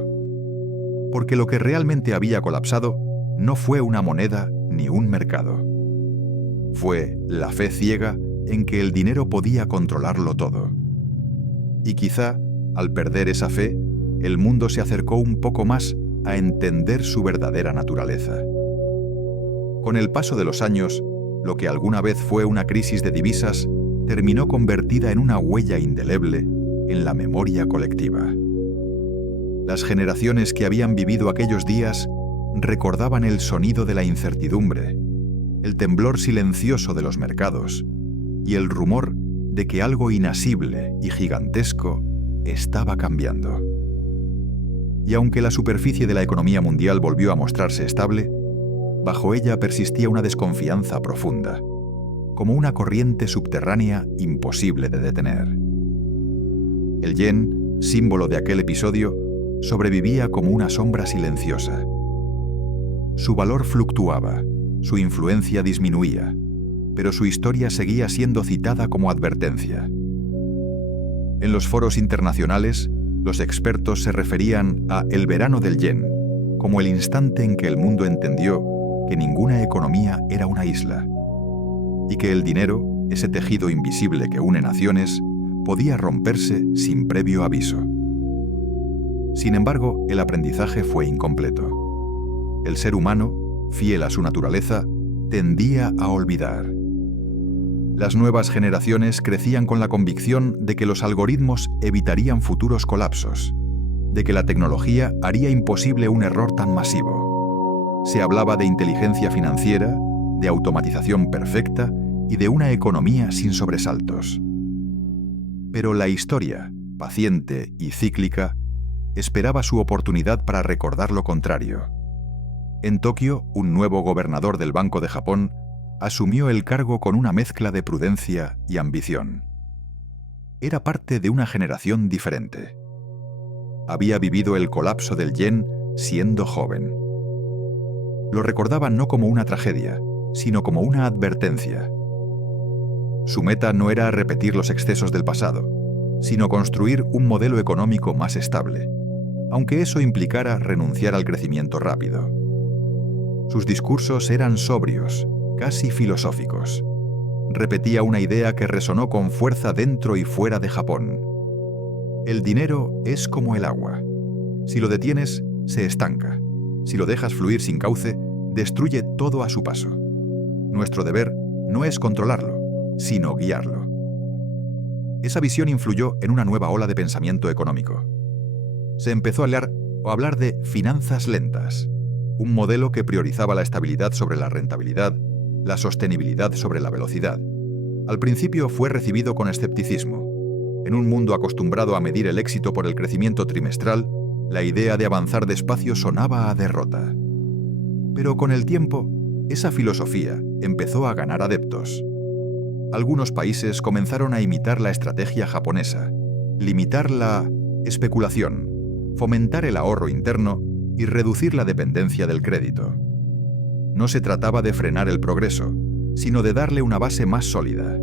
Porque lo que realmente había colapsado no fue una moneda ni un mercado. Fue la fe ciega en que el dinero podía controlarlo todo. Y quizá, al perder esa fe, el mundo se acercó un poco más a entender su verdadera naturaleza. Con el paso de los años, lo que alguna vez fue una crisis de divisas terminó convertida en una huella indeleble en la memoria colectiva. Las generaciones que habían vivido aquellos días recordaban el sonido de la incertidumbre, el temblor silencioso de los mercados y el rumor de que algo inasible y gigantesco estaba cambiando. Y aunque la superficie de la economía mundial volvió a mostrarse estable, bajo ella persistía una desconfianza profunda, como una corriente subterránea imposible de detener. El yen, símbolo de aquel episodio, sobrevivía como una sombra silenciosa. Su valor fluctuaba, su influencia disminuía, pero su historia seguía siendo citada como advertencia. En los foros internacionales, los expertos se referían a el verano del yen como el instante en que el mundo entendió que ninguna economía era una isla y que el dinero, ese tejido invisible que une naciones, podía romperse sin previo aviso. Sin embargo, el aprendizaje fue incompleto. El ser humano, fiel a su naturaleza, tendía a olvidar. Las nuevas generaciones crecían con la convicción de que los algoritmos evitarían futuros colapsos, de que la tecnología haría imposible un error tan masivo. Se hablaba de inteligencia financiera, de automatización perfecta y de una economía sin sobresaltos. Pero la historia, paciente y cíclica, esperaba su oportunidad para recordar lo contrario. En Tokio, un nuevo gobernador del Banco de Japón asumió el cargo con una mezcla de prudencia y ambición. Era parte de una generación diferente. Había vivido el colapso del yen siendo joven. Lo recordaba no como una tragedia, sino como una advertencia. Su meta no era repetir los excesos del pasado, sino construir un modelo económico más estable, aunque eso implicara renunciar al crecimiento rápido. Sus discursos eran sobrios, casi filosóficos. Repetía una idea que resonó con fuerza dentro y fuera de Japón. El dinero es como el agua. Si lo detienes, se estanca. Si lo dejas fluir sin cauce, destruye todo a su paso. Nuestro deber no es controlarlo, sino guiarlo. Esa visión influyó en una nueva ola de pensamiento económico. Se empezó a hablar de finanzas lentas, un modelo que priorizaba la estabilidad sobre la rentabilidad, la sostenibilidad sobre la velocidad. Al principio fue recibido con escepticismo. En un mundo acostumbrado a medir el éxito por el crecimiento trimestral, la idea de avanzar despacio sonaba a derrota. Pero con el tiempo, esa filosofía empezó a ganar adeptos. Algunos países comenzaron a imitar la estrategia japonesa, limitar la especulación, fomentar el ahorro interno y reducir la dependencia del crédito. No se trataba de frenar el progreso, sino de darle una base más sólida.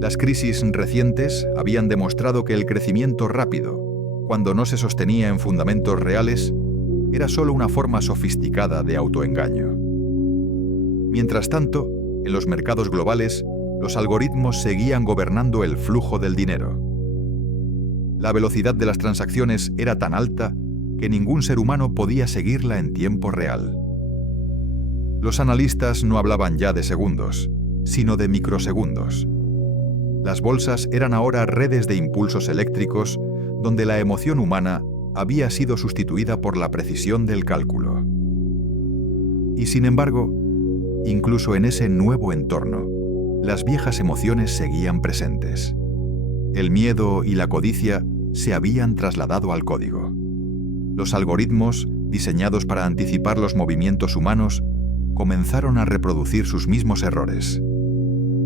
Las crisis recientes habían demostrado que el crecimiento rápido, cuando no se sostenía en fundamentos reales, era solo una forma sofisticada de autoengaño. Mientras tanto, en los mercados globales, los algoritmos seguían gobernando el flujo del dinero. La velocidad de las transacciones era tan alta que ningún ser humano podía seguirla en tiempo real. Los analistas no hablaban ya de segundos, sino de microsegundos. Las bolsas eran ahora redes de impulsos eléctricos donde la emoción humana había sido sustituida por la precisión del cálculo. Y sin embargo, incluso en ese nuevo entorno, las viejas emociones seguían presentes. El miedo y la codicia se habían trasladado al código. Los algoritmos, diseñados para anticipar los movimientos humanos, comenzaron a reproducir sus mismos errores.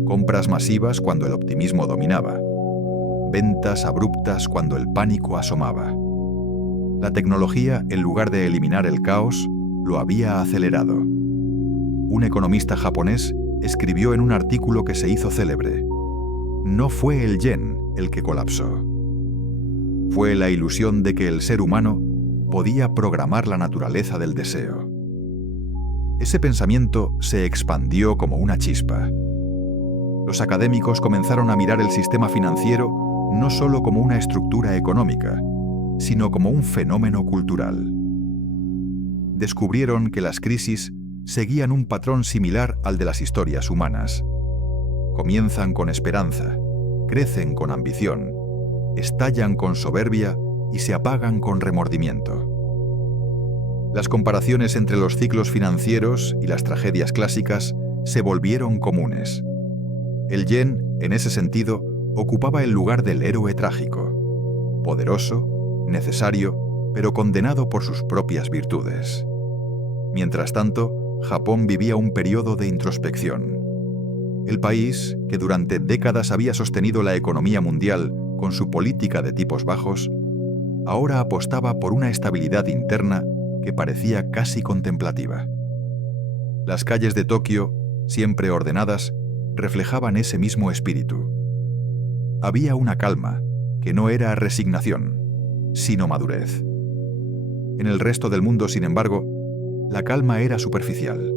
Compras masivas cuando el optimismo dominaba. Ventas abruptas cuando el pánico asomaba. La tecnología, en lugar de eliminar el caos, lo había acelerado. Un economista japonés escribió en un artículo que se hizo célebre: no fue el yen el que colapsó. Fue la ilusión de que el ser humano podía programar la naturaleza del deseo. Ese pensamiento se expandió como una chispa. Los académicos comenzaron a mirar el sistema financiero no solo como una estructura económica, sino como un fenómeno cultural. Descubrieron que las crisis seguían un patrón similar al de las historias humanas. Comienzan con esperanza, crecen con ambición, estallan con soberbia y se apagan con remordimiento. Las comparaciones entre los ciclos financieros y las tragedias clásicas se volvieron comunes. El yen, en ese sentido, ocupaba el lugar del héroe trágico, poderoso, necesario, pero condenado por sus propias virtudes. Mientras tanto, Japón vivía un periodo de introspección. El país, que durante décadas había sostenido la economía mundial con su política de tipos bajos, ahora apostaba por una estabilidad interna que parecía casi contemplativa. Las calles de Tokio, siempre ordenadas, reflejaban ese mismo espíritu. Había una calma, que no era resignación, sino madurez. En el resto del mundo, sin embargo, la calma era superficial.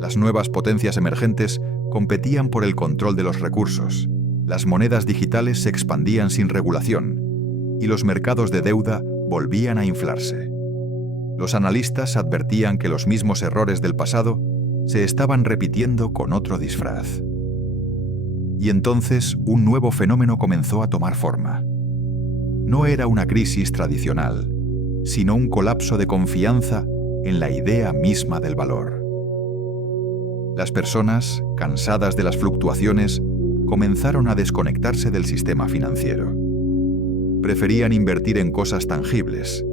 Las nuevas potencias emergentes competían por el control de los recursos, las monedas digitales se expandían sin regulación, y los mercados de deuda volvían a inflarse. Los analistas advertían que los mismos errores del pasado se estaban repitiendo con otro disfraz. Y entonces un nuevo fenómeno comenzó a tomar forma. No era una crisis tradicional, sino un colapso de confianza en la idea misma del valor. Las personas, cansadas de las fluctuaciones, comenzaron a desconectarse del sistema financiero. Preferían invertir en cosas tangibles: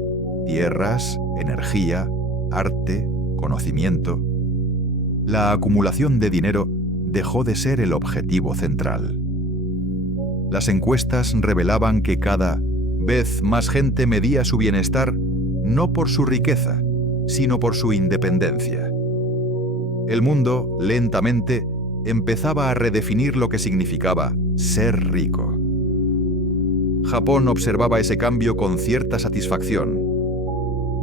tierras, energía, arte, conocimiento. La acumulación de dinero dejó de ser el objetivo central. Las encuestas revelaban que cada vez más gente medía su bienestar no por su riqueza, sino por su independencia. El mundo, lentamente, empezaba a redefinir lo que significaba ser rico. Japón observaba ese cambio con cierta satisfacción.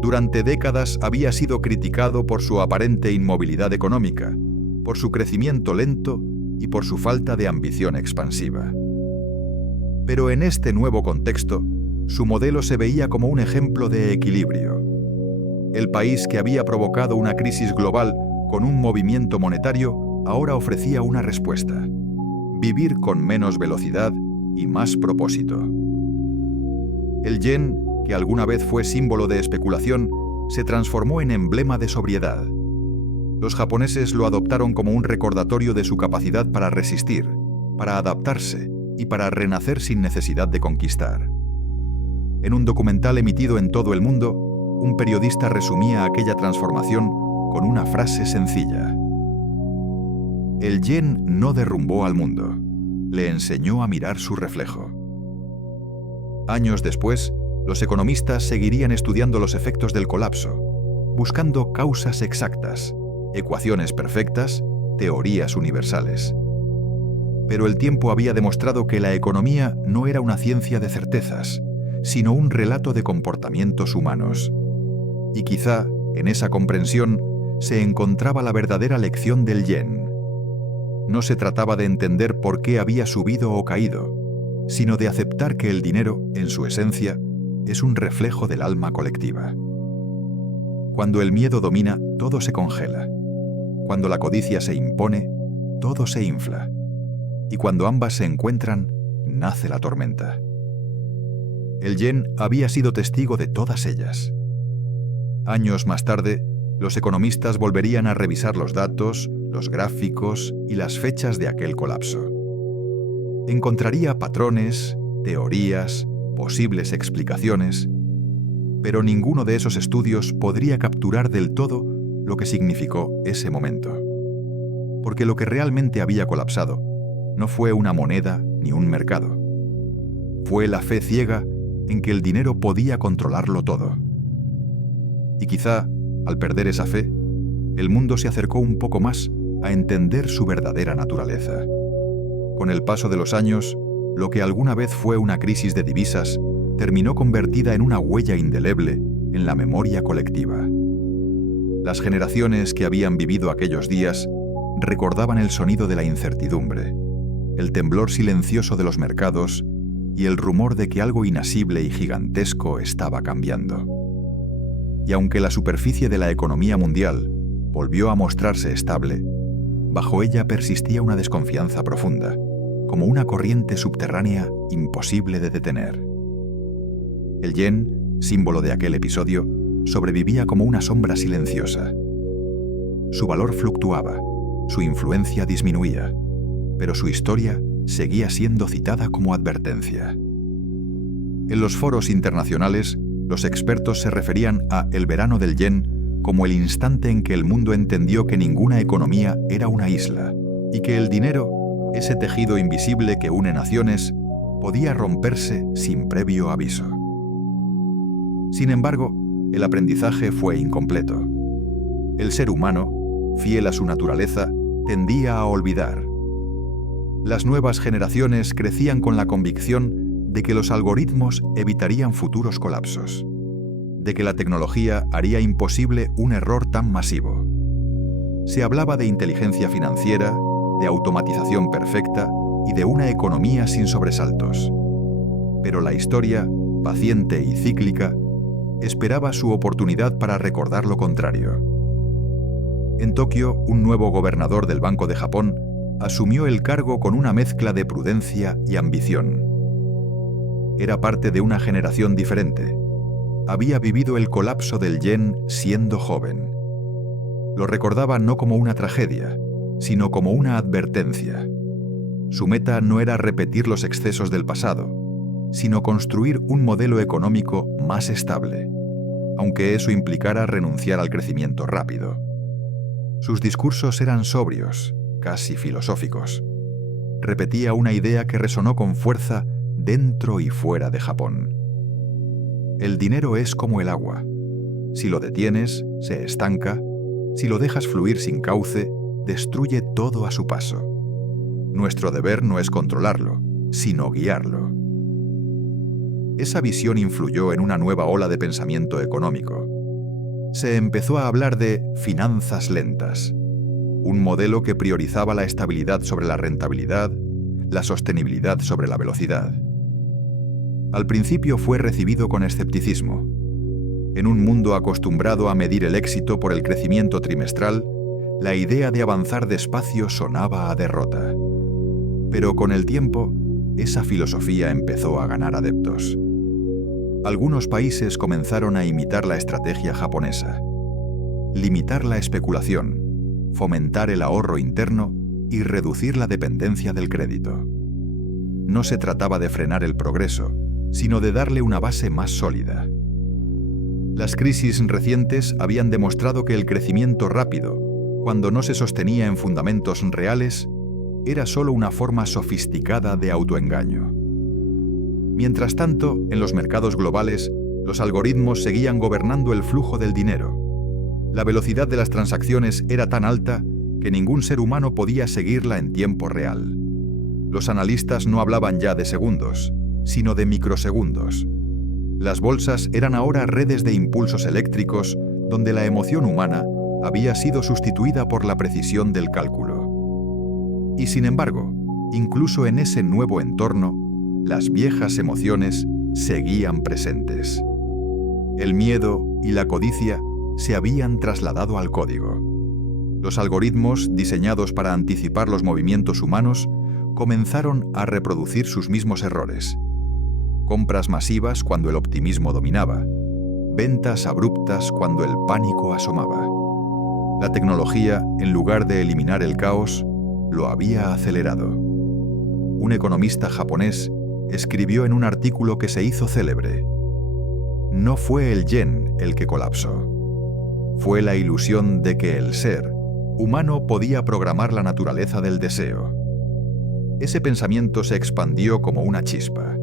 Durante décadas había sido criticado por su aparente inmovilidad económica, por su crecimiento lento y por su falta de ambición expansiva. Pero en este nuevo contexto, su modelo se veía como un ejemplo de equilibrio. El país que había provocado una crisis global con un movimiento monetario ahora ofrecía una respuesta: vivir con menos velocidad y más propósito. El yen, que alguna vez fue símbolo de especulación, se transformó en emblema de sobriedad. Los japoneses lo adoptaron como un recordatorio de su capacidad para resistir, para adaptarse y para renacer sin necesidad de conquistar. En un documental emitido en todo el mundo, un periodista resumía aquella transformación con una frase sencilla: el yen no derrumbó al mundo, le enseñó a mirar su reflejo. Años después, los economistas seguirían estudiando los efectos del colapso, buscando causas exactas, ecuaciones perfectas, teorías universales. Pero el tiempo había demostrado que la economía no era una ciencia de certezas, sino un relato de comportamientos humanos. Y quizá, en esa comprensión, se encontraba la verdadera lección del yen. No se trataba de entender por qué había subido o caído, sino de aceptar que el dinero, en su esencia, es un reflejo del alma colectiva. Cuando el miedo domina, todo se congela. Cuando la codicia se impone, todo se infla. Y cuando ambas se encuentran, nace la tormenta. El yen había sido testigo de todas ellas. Años más tarde, los economistas volverían a revisar los datos, los gráficos y las fechas de aquel colapso. Encontraría patrones, teorías, posibles explicaciones, pero ninguno de esos estudios podría capturar del todo lo que significó ese momento. Porque lo que realmente había colapsado no fue una moneda ni un mercado. Fue la fe ciega en que el dinero podía controlarlo todo. Y quizá, al perder esa fe, el mundo se acercó un poco más a entender su verdadera naturaleza. Con el paso de los años, lo que alguna vez fue una crisis de divisas terminó convertida en una huella indeleble en la memoria colectiva. Las generaciones que habían vivido aquellos días recordaban el sonido de la incertidumbre, el temblor silencioso de los mercados y el rumor de que algo inasible y gigantesco estaba cambiando. Y aunque la superficie de la economía mundial volvió a mostrarse estable, bajo ella persistía una desconfianza profunda, como una corriente subterránea imposible de detener. El yen, símbolo de aquel episodio, sobrevivía como una sombra silenciosa. Su valor fluctuaba, su influencia disminuía, pero su historia seguía siendo citada como advertencia. En los foros internacionales, los expertos se referían a el verano del yen como el instante en que el mundo entendió que ninguna economía era una isla y que el dinero, ese tejido invisible que une naciones, podía romperse sin previo aviso. Sin embargo, el aprendizaje fue incompleto. El ser humano, fiel a su naturaleza, tendía a olvidar. Las nuevas generaciones crecían con la convicción de que los algoritmos evitarían futuros colapsos, de que la tecnología haría imposible un error tan masivo. Se hablaba de inteligencia financiera, de automatización perfecta y de una economía sin sobresaltos. Pero la historia, paciente y cíclica, esperaba su oportunidad para recordar lo contrario. En Tokio, un nuevo gobernador del Banco de Japón asumió el cargo con una mezcla de prudencia y ambición. Era parte de una generación diferente. Había vivido el colapso del yen siendo joven. Lo recordaba no como una tragedia, sino como una advertencia. Su meta no era repetir los excesos del pasado, sino construir un modelo económico más estable, aunque eso implicara renunciar al crecimiento rápido. Sus discursos eran sobrios, casi filosóficos. Repetía una idea que resonó con fuerza dentro y fuera de Japón. El dinero es como el agua. Si lo detienes, se estanca. Si lo dejas fluir sin cauce, destruye todo a su paso. Nuestro deber no es controlarlo, sino guiarlo. Esa visión influyó en una nueva ola de pensamiento económico. Se empezó a hablar de finanzas lentas, un modelo que priorizaba la estabilidad sobre la rentabilidad, la sostenibilidad sobre la velocidad. Al principio fue recibido con escepticismo. En un mundo acostumbrado a medir el éxito por el crecimiento trimestral, la idea de avanzar despacio sonaba a derrota. Pero con el tiempo, esa filosofía empezó a ganar adeptos. Algunos países comenzaron a imitar la estrategia japonesa: limitar la especulación, fomentar el ahorro interno y reducir la dependencia del crédito. No se trataba de frenar el progreso, sino de darle una base más sólida. Las crisis recientes habían demostrado que el crecimiento rápido, cuando no se sostenía en fundamentos reales, era solo una forma sofisticada de autoengaño. Mientras tanto, en los mercados globales, los algoritmos seguían gobernando el flujo del dinero. La velocidad de las transacciones era tan alta que ningún ser humano podía seguirla en tiempo real. Los analistas no hablaban ya de segundos, sino de microsegundos. Las bolsas eran ahora redes de impulsos eléctricos donde la emoción humana había sido sustituida por la precisión del cálculo. Y sin embargo, incluso en ese nuevo entorno, las viejas emociones seguían presentes. El miedo y la codicia se habían trasladado al código. Los algoritmos, diseñados para anticipar los movimientos humanos, comenzaron a reproducir sus mismos errores. Compras masivas cuando el optimismo dominaba, ventas abruptas cuando el pánico asomaba. La tecnología, en lugar de eliminar el caos, lo había acelerado. Un economista japonés escribió en un artículo que se hizo célebre: no fue el yen el que colapsó. Fue la ilusión de que el ser humano podía programar la naturaleza del deseo. Ese pensamiento se expandió como una chispa.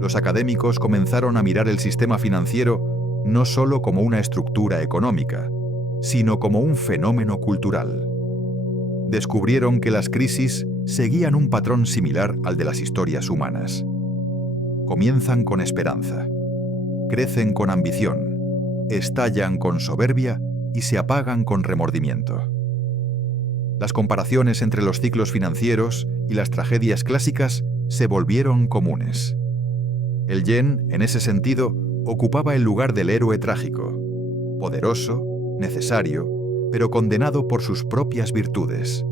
Los académicos comenzaron a mirar el sistema financiero no solo como una estructura económica, sino como un fenómeno cultural. Descubrieron que las crisis seguían un patrón similar al de las historias humanas. Comienzan con esperanza, crecen con ambición, estallan con soberbia y se apagan con remordimiento. Las comparaciones entre los ciclos financieros y las tragedias clásicas se volvieron comunes. El yen, en ese sentido, ocupaba el lugar del héroe trágico, poderoso, necesario, pero condenado por sus propias virtudes.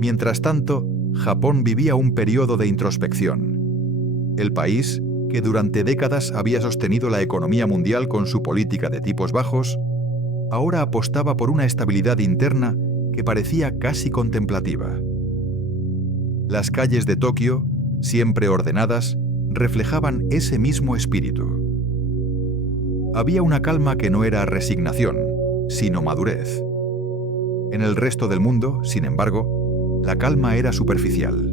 Mientras tanto, Japón vivía un periodo de introspección. El país, que durante décadas había sostenido la economía mundial con su política de tipos bajos, ahora apostaba por una estabilidad interna que parecía casi contemplativa. Las calles de Tokio, siempre ordenadas, reflejaban ese mismo espíritu. Había una calma que no era resignación, sino madurez. En el resto del mundo, sin embargo, la calma era superficial.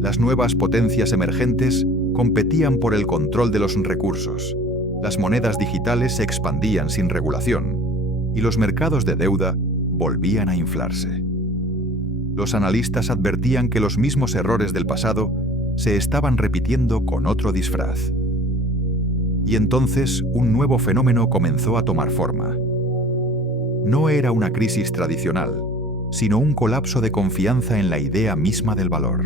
Las nuevas potencias emergentes competían por el control de los recursos, las monedas digitales se expandían sin regulación y los mercados de deuda volvían a inflarse. Los analistas advertían que los mismos errores del pasado se estaban repitiendo con otro disfraz. Y entonces un nuevo fenómeno comenzó a tomar forma. No era una crisis tradicional, sino un colapso de confianza en la idea misma del valor.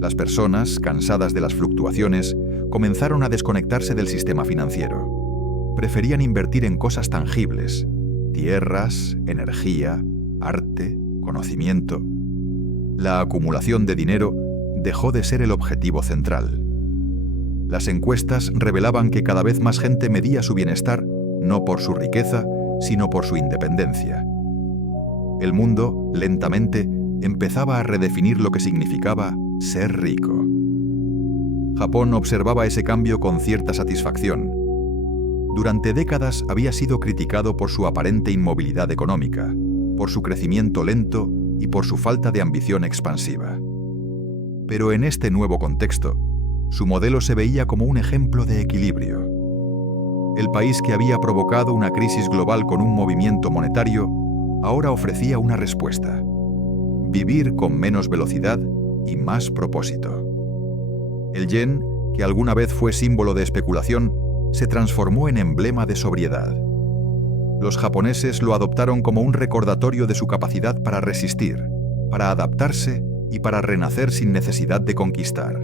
Las personas, cansadas de las fluctuaciones, comenzaron a desconectarse del sistema financiero. Preferían invertir en cosas tangibles: tierras, energía, arte, conocimiento. La acumulación de dinero dejó de ser el objetivo central. Las encuestas revelaban que cada vez más gente medía su bienestar no por su riqueza, sino por su independencia. El mundo, lentamente, empezaba a redefinir lo que significaba ser rico. Japón observaba ese cambio con cierta satisfacción. Durante décadas había sido criticado por su aparente inmovilidad económica, por su crecimiento lento y por su falta de ambición expansiva. Pero en este nuevo contexto, su modelo se veía como un ejemplo de equilibrio. El país que había provocado una crisis global con un movimiento monetario ahora ofrecía una respuesta. vivir con menos velocidad y más propósito. El yen, que alguna vez fue símbolo de especulación, se transformó en emblema de sobriedad. Los japoneses lo adoptaron como un recordatorio de su capacidad para resistir, para adaptarse y para renacer sin necesidad de conquistar.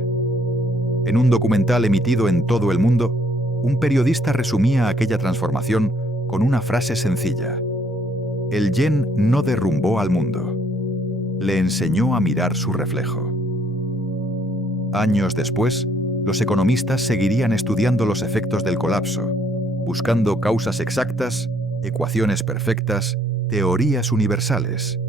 En un documental emitido en todo el mundo, un periodista resumía aquella transformación con una frase sencilla: el yen no derrumbó al mundo, le enseñó a mirar su reflejo. Años después, los economistas seguirían estudiando los efectos del colapso, buscando causas exactas, ecuaciones perfectas, teorías universales.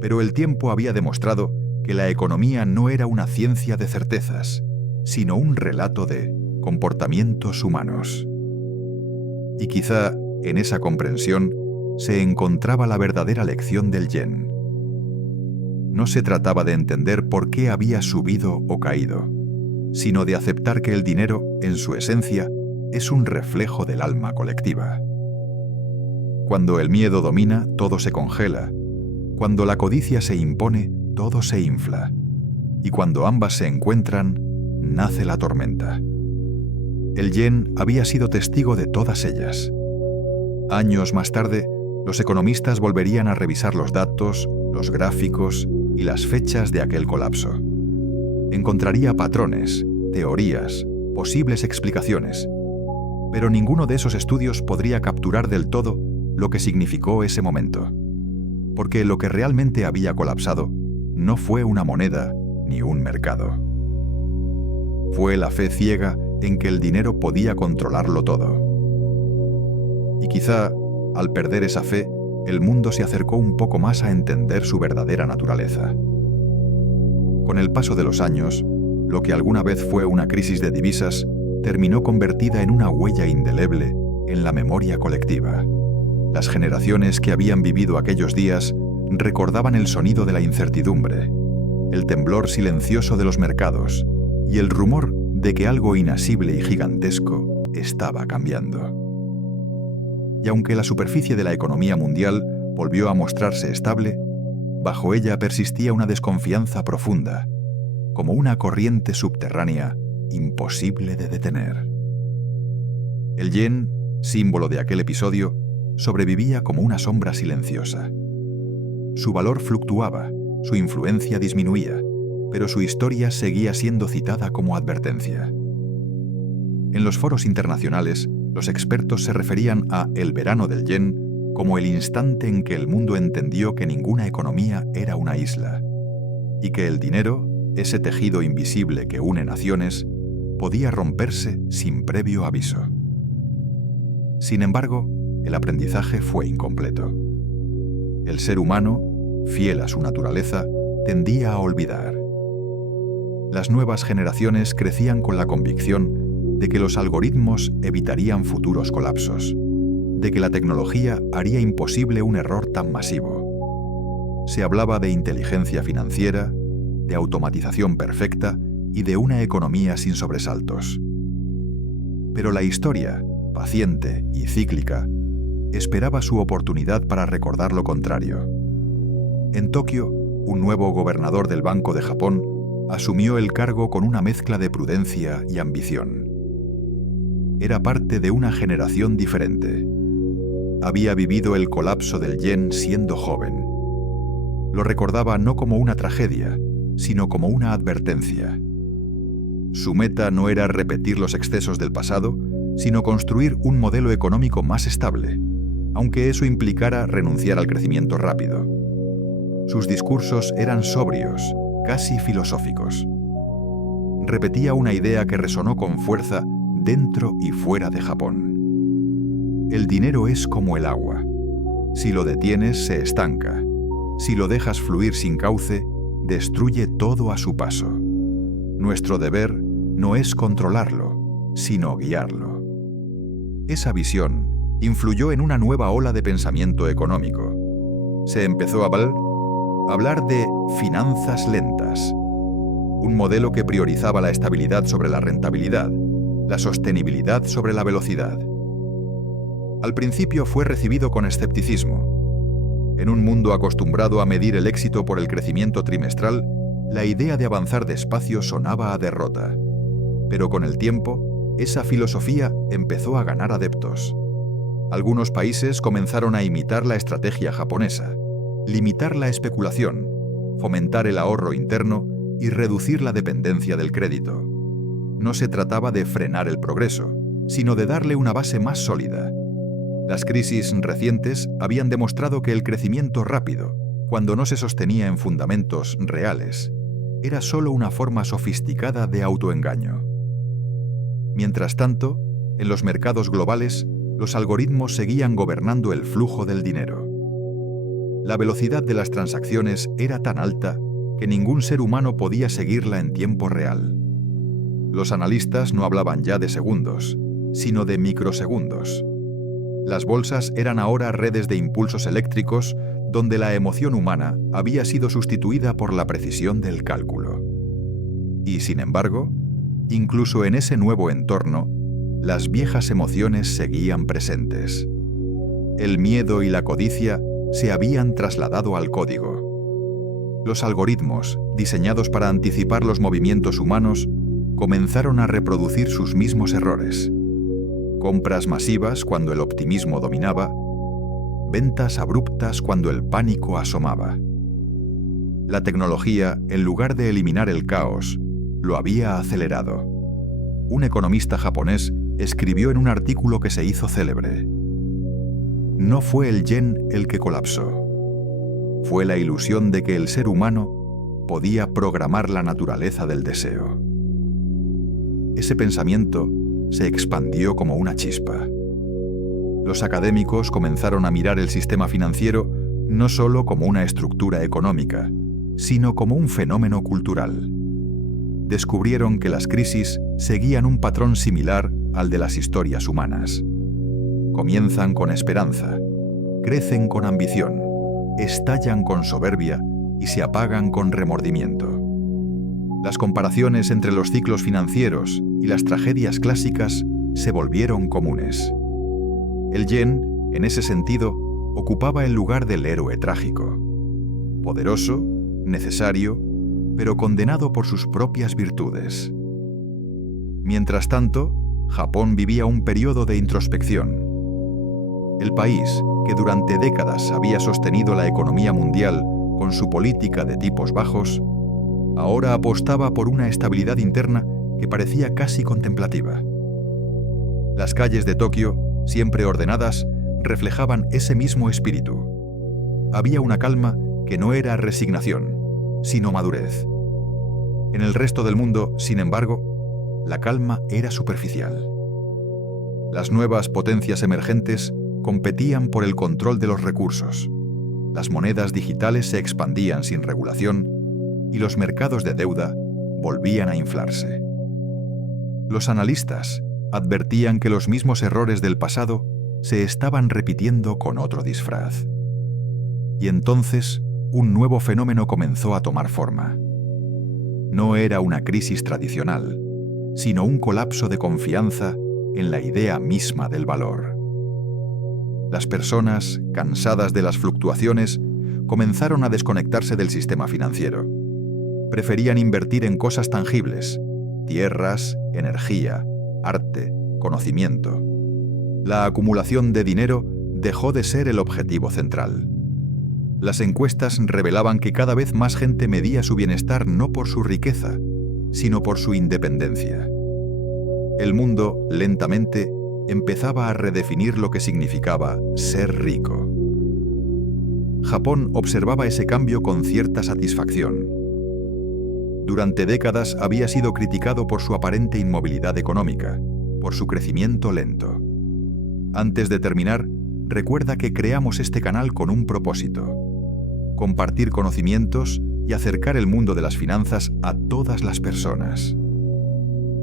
Pero el tiempo había demostrado que la economía no era una ciencia de certezas, sino un relato de comportamientos humanos. Y quizá en esa comprensión se encontraba la verdadera lección del yen. No se trataba de entender por qué había subido o caído, sino de aceptar que el dinero, en su esencia, es un reflejo del alma colectiva. Cuando el miedo domina, todo se congela. Cuando la codicia se impone, todo se infla. Y cuando ambas se encuentran, nace la tormenta. El yen había sido testigo de todas ellas. Años más tarde, los economistas volverían a revisar los datos, los gráficos y las fechas de aquel colapso. Encontraría patrones, teorías, posibles explicaciones, pero ninguno de esos estudios podría capturar del todo lo que significó ese momento, porque lo que realmente había colapsado no fue una moneda ni un mercado. Fue la fe ciega en que el dinero podía controlarlo todo. Y quizá, al perder esa fe, el mundo se acercó un poco más a entender su verdadera naturaleza. Con el paso de los años, lo que alguna vez fue una crisis de divisas terminó convertida en una huella indeleble en la memoria colectiva. Las generaciones que habían vivido aquellos días recordaban el sonido de la incertidumbre, el temblor silencioso de los mercados y el rumor de que algo inasible y gigantesco estaba cambiando. Y aunque la superficie de la economía mundial volvió a mostrarse estable, bajo ella persistía una desconfianza profunda, como una corriente subterránea imposible de detener. El yen, símbolo de aquel episodio, sobrevivía como una sombra silenciosa. Su valor fluctuaba, su influencia disminuía, pero su historia seguía siendo citada como advertencia. En los foros internacionales, los expertos se referían a el verano del yen como el instante en que el mundo entendió que ninguna economía era una isla, y que el dinero, ese tejido invisible que une naciones, podía romperse sin previo aviso. Sin embargo, el aprendizaje fue incompleto. El ser humano, fiel a su naturaleza, tendía a olvidar. Las nuevas generaciones crecían con la convicción de que los algoritmos evitarían futuros colapsos, de que la tecnología haría imposible un error tan masivo. Se hablaba de inteligencia financiera, de automatización perfecta y de una economía sin sobresaltos. Pero la historia, paciente y cíclica, esperaba su oportunidad para recordar lo contrario. En Tokio, un nuevo gobernador del Banco de Japón asumió el cargo con una mezcla de prudencia y ambición. Era parte de una generación diferente. Había vivido el colapso del yen siendo joven. Lo recordaba no como una tragedia, sino como una advertencia. Su meta no era repetir los excesos del pasado, sino construir un modelo económico más estable, aunque eso implicara renunciar al crecimiento rápido. Sus discursos eran sobrios, casi filosóficos. Repetía una idea que resonó con fuerza dentro y fuera de Japón. El dinero es como el agua. Si lo detienes, se estanca. Si lo dejas fluir sin cauce, destruye todo a su paso. Nuestro deber no es controlarlo, sino guiarlo. Esa visión influyó en una nueva ola de pensamiento económico. Se empezó a hablar de finanzas lentas, un modelo que priorizaba la estabilidad sobre la rentabilidad, la sostenibilidad sobre la velocidad. Al principio fue recibido con escepticismo. En un mundo acostumbrado a medir el éxito por el crecimiento trimestral, la idea de avanzar despacio sonaba a derrota. Pero con el tiempo, esa filosofía empezó a ganar adeptos. Algunos países comenzaron a imitar la estrategia japonesa, limitar la especulación, fomentar el ahorro interno y reducir la dependencia del crédito. No se trataba de frenar el progreso, sino de darle una base más sólida. Las crisis recientes habían demostrado que el crecimiento rápido, cuando no se sostenía en fundamentos reales, era solo una forma sofisticada de autoengaño. Mientras tanto, en los mercados globales, los algoritmos seguían gobernando el flujo del dinero. La velocidad de las transacciones era tan alta que ningún ser humano podía seguirla en tiempo real. Los analistas no hablaban ya de segundos, sino de microsegundos. Las bolsas eran ahora redes de impulsos eléctricos donde la emoción humana había sido sustituida por la precisión del cálculo. Y sin embargo, incluso en ese nuevo entorno, las viejas emociones seguían presentes. El miedo y la codicia se habían trasladado al código. Los algoritmos, diseñados para anticipar los movimientos humanos, comenzaron a reproducir sus mismos errores. Compras masivas cuando el optimismo dominaba, ventas abruptas cuando el pánico asomaba. La tecnología, en lugar de eliminar el caos, lo había acelerado. Un economista japonés escribió en un artículo que se hizo célebre: no fue el yen el que colapsó. Fue la ilusión de que el ser humano podía programar la naturaleza del deseo. Ese pensamiento se expandió como una chispa. Los académicos comenzaron a mirar el sistema financiero no solo como una estructura económica, sino como un fenómeno cultural. Descubrieron que las crisis seguían un patrón similar al de las historias humanas. Comienzan con esperanza, crecen con ambición, estallan con soberbia y se apagan con remordimiento. Las comparaciones entre los ciclos financieros y las tragedias clásicas se volvieron comunes. El yen, en ese sentido, ocupaba el lugar del héroe trágico. Poderoso, necesario, pero condenado por sus propias virtudes. Mientras tanto, Japón vivía un periodo de introspección. El país, que durante décadas había sostenido la economía mundial con su política de tipos bajos, ahora apostaba por una estabilidad interna que parecía casi contemplativa. Las calles de Tokio, siempre ordenadas, reflejaban ese mismo espíritu. Había una calma que no era resignación, sino madurez. En el resto del mundo, sin embargo, la calma era superficial. Las nuevas potencias emergentes competían por el control de los recursos. Las monedas digitales se expandían sin regulación y los mercados de deuda volvían a inflarse. Los analistas advertían que los mismos errores del pasado se estaban repitiendo con otro disfraz. Y entonces, un nuevo fenómeno comenzó a tomar forma. No era una crisis tradicional, sino un colapso de confianza en la idea misma del valor. Las personas, cansadas de las fluctuaciones, comenzaron a desconectarse del sistema financiero. Preferían invertir en cosas tangibles: tierras, energía, arte, conocimiento. La acumulación de dinero dejó de ser el objetivo central. Las encuestas revelaban que cada vez más gente medía su bienestar no por su riqueza, sino por su independencia. El mundo, lentamente, empezaba a redefinir lo que significaba ser rico. Japón observaba ese cambio con cierta satisfacción. Durante décadas había sido criticado por su aparente inmovilidad económica, por su crecimiento lento. Antes de terminar, recuerda que creamos este canal con un propósito: compartir conocimientos y acercar el mundo de las finanzas a todas las personas.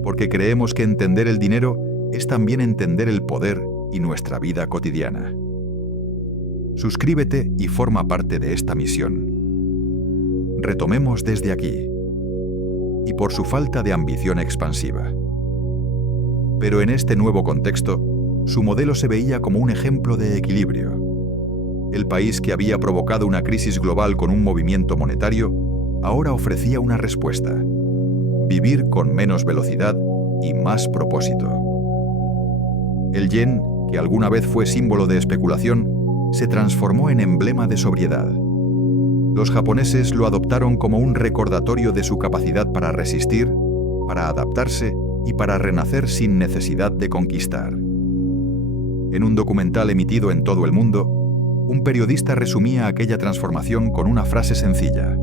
Porque creemos que entender el dinero es también entender el poder y nuestra vida cotidiana. Suscríbete y forma parte de esta misión. Retomemos desde aquí. Y por su falta de ambición expansiva. Pero en este nuevo contexto, su modelo se veía como un ejemplo de equilibrio. El país que había provocado una crisis global con un movimiento monetario, ahora ofrecía una respuesta: vivir con menos velocidad y más propósito. El yen, que alguna vez fue símbolo de especulación, se transformó en emblema de sobriedad. Los japoneses lo adoptaron como un recordatorio de su capacidad para resistir, para adaptarse y para renacer sin necesidad de conquistar. En un documental emitido en todo el mundo, un periodista resumía aquella transformación con una frase sencilla: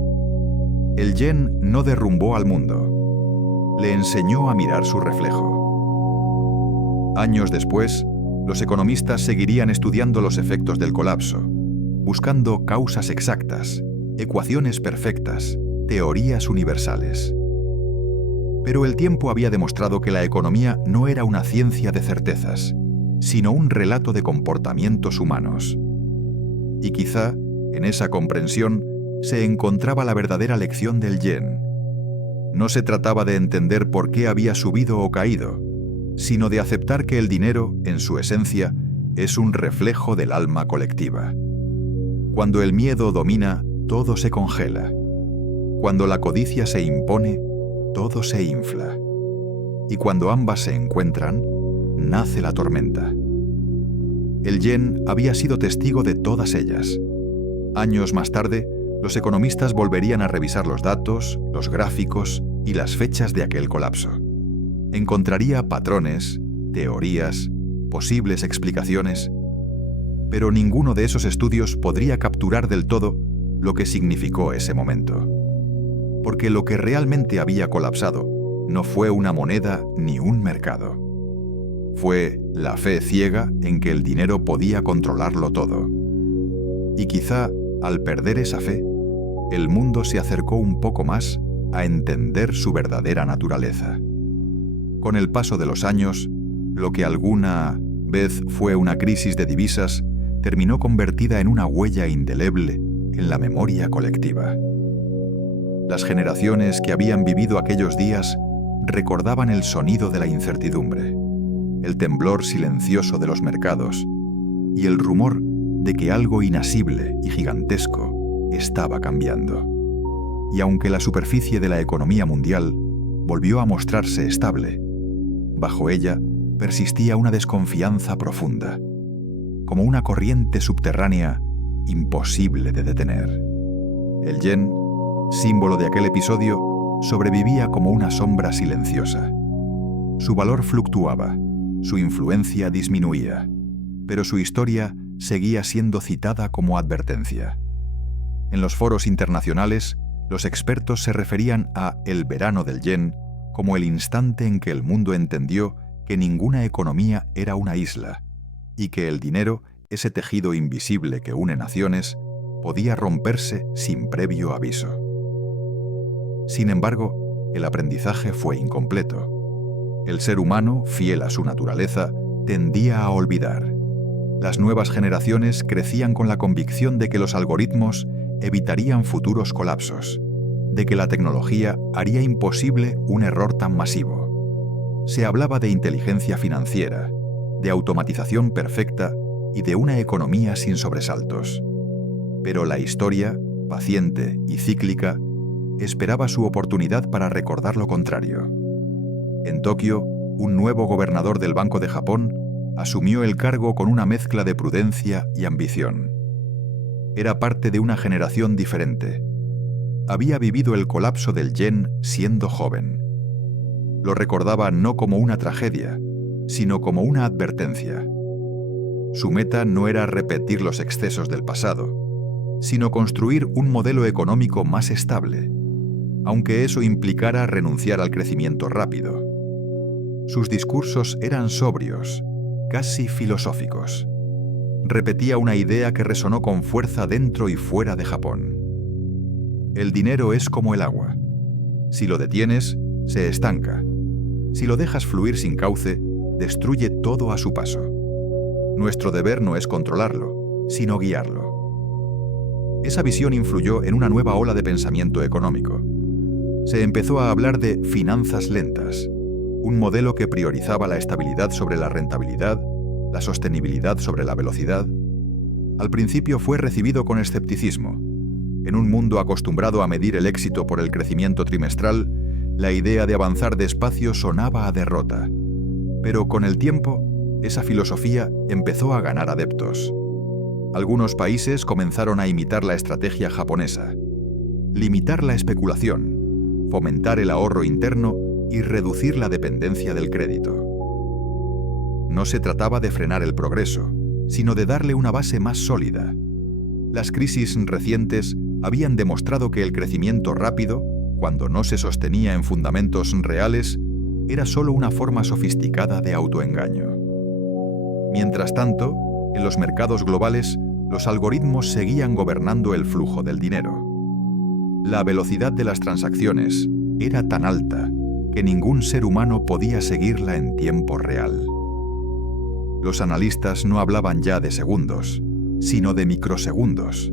el yen no derrumbó al mundo, le enseñó a mirar su reflejo. Años después, los economistas seguirían estudiando los efectos del colapso, buscando causas exactas, ecuaciones perfectas, teorías universales. Pero el tiempo había demostrado que la economía no era una ciencia de certezas, sino un relato de comportamientos humanos. Y quizá, en esa comprensión, se encontraba la verdadera lección del yen. No se trataba de entender por qué había subido o caído, sino de aceptar que el dinero, en su esencia, es un reflejo del alma colectiva. Cuando el miedo domina, todo se congela. Cuando la codicia se impone, todo se infla. Y cuando ambas se encuentran, nace la tormenta. El yen había sido testigo de todas ellas. Años más tarde, los economistas volverían a revisar los datos, los gráficos y las fechas de aquel colapso. Encontraría patrones, teorías, posibles explicaciones, pero ninguno de esos estudios podría capturar del todo lo que significó ese momento. Porque lo que realmente había colapsado no fue una moneda ni un mercado. Fue la fe ciega en que el dinero podía controlarlo todo. Y quizá, al perder esa fe, el mundo se acercó un poco más a entender su verdadera naturaleza. Con el paso de los años, lo que alguna vez fue una crisis de divisas terminó convertida en una huella indeleble en la memoria colectiva. Las generaciones que habían vivido aquellos días recordaban el sonido de la incertidumbre, el temblor silencioso de los mercados y el rumor de que algo inasible y gigantesco estaba cambiando. Y aunque la superficie de la economía mundial volvió a mostrarse estable, bajo ella persistía una desconfianza profunda, como una corriente subterránea imposible de detener. El yen, símbolo de aquel episodio, sobrevivía como una sombra silenciosa. Su valor fluctuaba, su influencia disminuía, pero su historia seguía siendo citada como advertencia. En los foros internacionales, los expertos se referían a el verano del yen como el instante en que el mundo entendió que ninguna economía era una isla y que el dinero, ese tejido invisible que une naciones, podía romperse sin previo aviso. Sin embargo, el aprendizaje fue incompleto. El ser humano, fiel a su naturaleza, tendía a olvidar. Las nuevas generaciones crecían con la convicción de que los algoritmos evitarían futuros colapsos, de que la tecnología haría imposible un error tan masivo. Se hablaba de inteligencia financiera, de automatización perfecta y de una economía sin sobresaltos. Pero la historia, paciente y cíclica, esperaba su oportunidad para recordar lo contrario. En Tokio, un nuevo gobernador del Banco de Japón asumió el cargo con una mezcla de prudencia y ambición. Era parte de una generación diferente. Había vivido el colapso del yen siendo joven. Lo recordaba no como una tragedia, sino como una advertencia. Su meta no era repetir los excesos del pasado, sino construir un modelo económico más estable, aunque eso implicara renunciar al crecimiento rápido. Sus discursos eran sobrios, casi filosóficos. Repetía una idea que resonó con fuerza dentro y fuera de Japón. El dinero es como el agua. Si lo detienes, se estanca. Si lo dejas fluir sin cauce, destruye todo a su paso. Nuestro deber no es controlarlo, sino guiarlo. Esa visión influyó en una nueva ola de pensamiento económico. Se empezó a hablar de finanzas lentas, un modelo que priorizaba la estabilidad sobre la rentabilidad, la sostenibilidad sobre la velocidad. Al principio fue recibido con escepticismo. En un mundo acostumbrado a medir el éxito por el crecimiento trimestral, la idea de avanzar despacio sonaba a derrota. Pero con el tiempo, esa filosofía empezó a ganar adeptos. Algunos países comenzaron a imitar la estrategia japonesa: limitar la especulación, fomentar el ahorro interno y reducir la dependencia del crédito. No se trataba de frenar el progreso, sino de darle una base más sólida. Las crisis recientes habían demostrado que el crecimiento rápido, cuando no se sostenía en fundamentos reales, era solo una forma sofisticada de autoengaño. Mientras tanto, en los mercados globales, los algoritmos seguían gobernando el flujo del dinero. La velocidad de las transacciones era tan alta que ningún ser humano podía seguirla en tiempo real. Los analistas no hablaban ya de segundos, sino de microsegundos.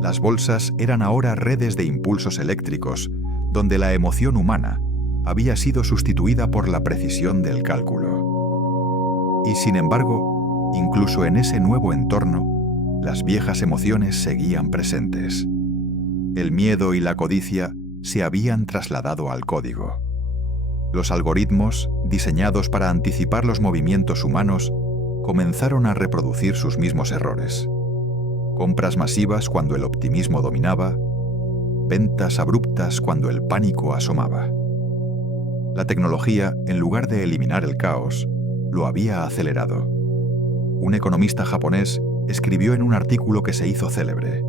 Las bolsas eran ahora redes de impulsos eléctricos, donde la emoción humana había sido sustituida por la precisión del cálculo. Y sin embargo, incluso en ese nuevo entorno, las viejas emociones seguían presentes. El miedo y la codicia se habían trasladado al código. Los algoritmos, diseñados para anticipar los movimientos humanos, comenzaron a reproducir sus mismos errores. Compras masivas cuando el optimismo dominaba, ventas abruptas cuando el pánico asomaba. La tecnología, en lugar de eliminar el caos, lo había acelerado. Un economista japonés escribió en un artículo que se hizo célebre: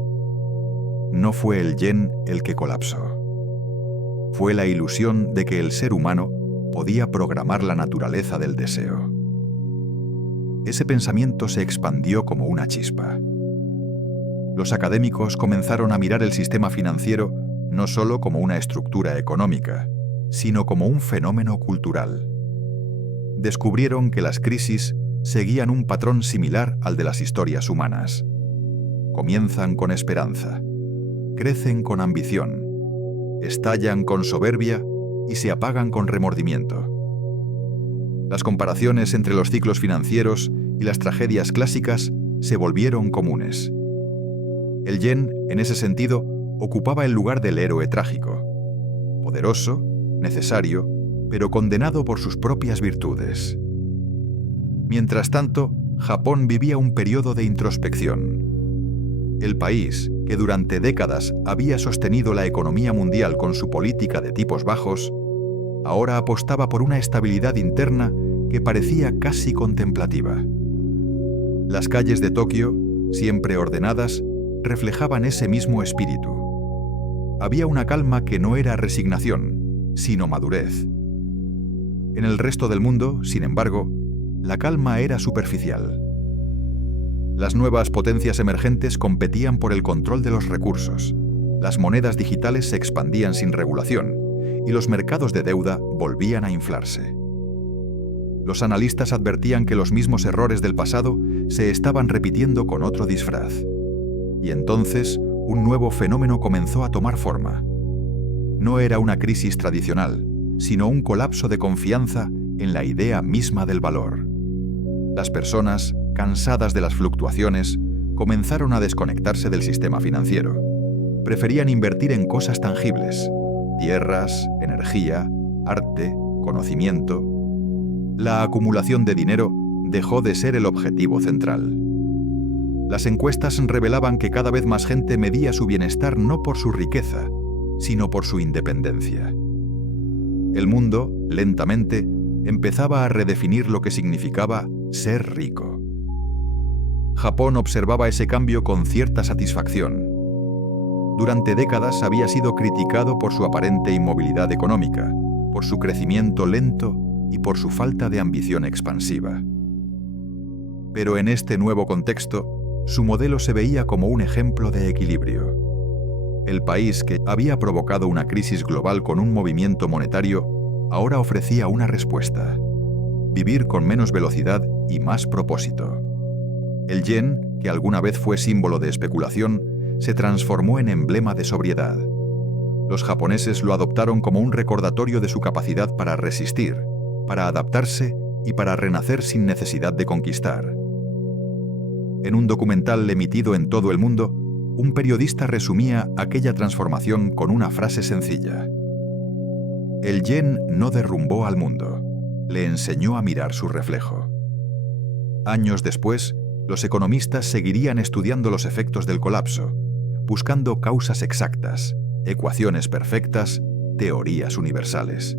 no fue el yen el que colapsó. Fue la ilusión de que el ser humano podía programar la naturaleza del deseo. Ese pensamiento se expandió como una chispa. Los académicos comenzaron a mirar el sistema financiero no solo como una estructura económica, sino como un fenómeno cultural. Descubrieron que las crisis seguían un patrón similar al de las historias humanas. Comienzan con esperanza, crecen con ambición, estallan con soberbia y se apagan con remordimiento. Las comparaciones entre los ciclos financieros y las tragedias clásicas se volvieron comunes. El yen, en ese sentido, ocupaba el lugar del héroe trágico, poderoso, necesario, pero condenado por sus propias virtudes. Mientras tanto, Japón vivía un periodo de introspección. El país, que durante décadas había sostenido la economía mundial con su política de tipos bajos, ahora apostaba por una estabilidad interna que parecía casi contemplativa. Las calles de Tokio, siempre ordenadas, reflejaban ese mismo espíritu. Había una calma que no era resignación, sino madurez. En el resto del mundo, sin embargo, la calma era superficial. Las nuevas potencias emergentes competían por el control de los recursos. Las monedas digitales se expandían sin regulación y los mercados de deuda volvían a inflarse. Los analistas advertían que los mismos errores del pasado se estaban repitiendo con otro disfraz. Y entonces, un nuevo fenómeno comenzó a tomar forma. No era una crisis tradicional, sino un colapso de confianza en la idea misma del valor. Las personas, cansadas de las fluctuaciones, comenzaron a desconectarse del sistema financiero. Preferían invertir en cosas tangibles: tierras, energía, arte, conocimiento. La acumulación de dinero dejó de ser el objetivo central. Las encuestas revelaban que cada vez más gente medía su bienestar no por su riqueza, sino por su independencia. El mundo, lentamente, empezaba a redefinir lo que significaba ser rico. Japón observaba ese cambio con cierta satisfacción. Durante décadas había sido criticado por su aparente inmovilidad económica, por su crecimiento lento y por su falta de ambición expansiva. Pero en este nuevo contexto, su modelo se veía como un ejemplo de equilibrio. El país que había provocado una crisis global con un movimiento monetario ahora ofrecía una respuesta: vivir con menos velocidad y más propósito. El yen, que alguna vez fue símbolo de especulación, se transformó en emblema de sobriedad. Los japoneses lo adoptaron como un recordatorio de su capacidad para resistir, para adaptarse y para renacer sin necesidad de conquistar. En un documental emitido en todo el mundo, un periodista resumía aquella transformación con una frase sencilla: el yen no derrumbó al mundo, le enseñó a mirar su reflejo. Años después, los economistas seguirían estudiando los efectos del colapso, buscando causas exactas, ecuaciones perfectas, teorías universales.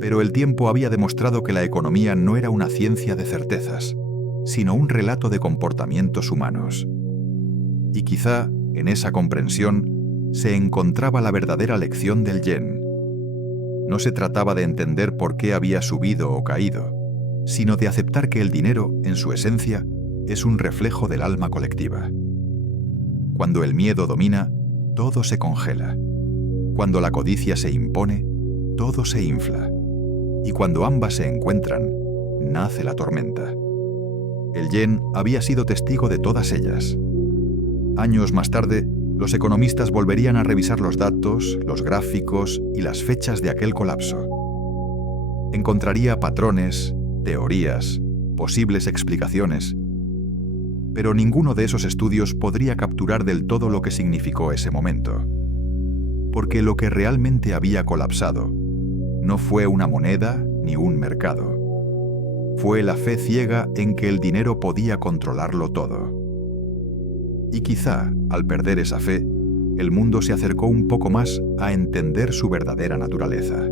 Pero el tiempo había demostrado que la economía no era una ciencia de certezas, sino un relato de comportamientos humanos. Y quizá, en esa comprensión, se encontraba la verdadera lección del yen. No se trataba de entender por qué había subido o caído, sino de aceptar que el dinero, en su esencia, es un reflejo del alma colectiva. Cuando el miedo domina, todo se congela. Cuando la codicia se impone, todo se infla. Y cuando ambas se encuentran, nace la tormenta. El yen había sido testigo de todas ellas. Años más tarde, los economistas volverían a revisar los datos, los gráficos y las fechas de aquel colapso. Encontraría patrones, teorías, posibles explicaciones, pero ninguno de esos estudios podría capturar del todo lo que significó ese momento. Porque lo que realmente había colapsado no fue una moneda ni un mercado. Fue la fe ciega en que el dinero podía controlarlo todo. Y quizá, al perder esa fe, el mundo se acercó un poco más a entender su verdadera naturaleza.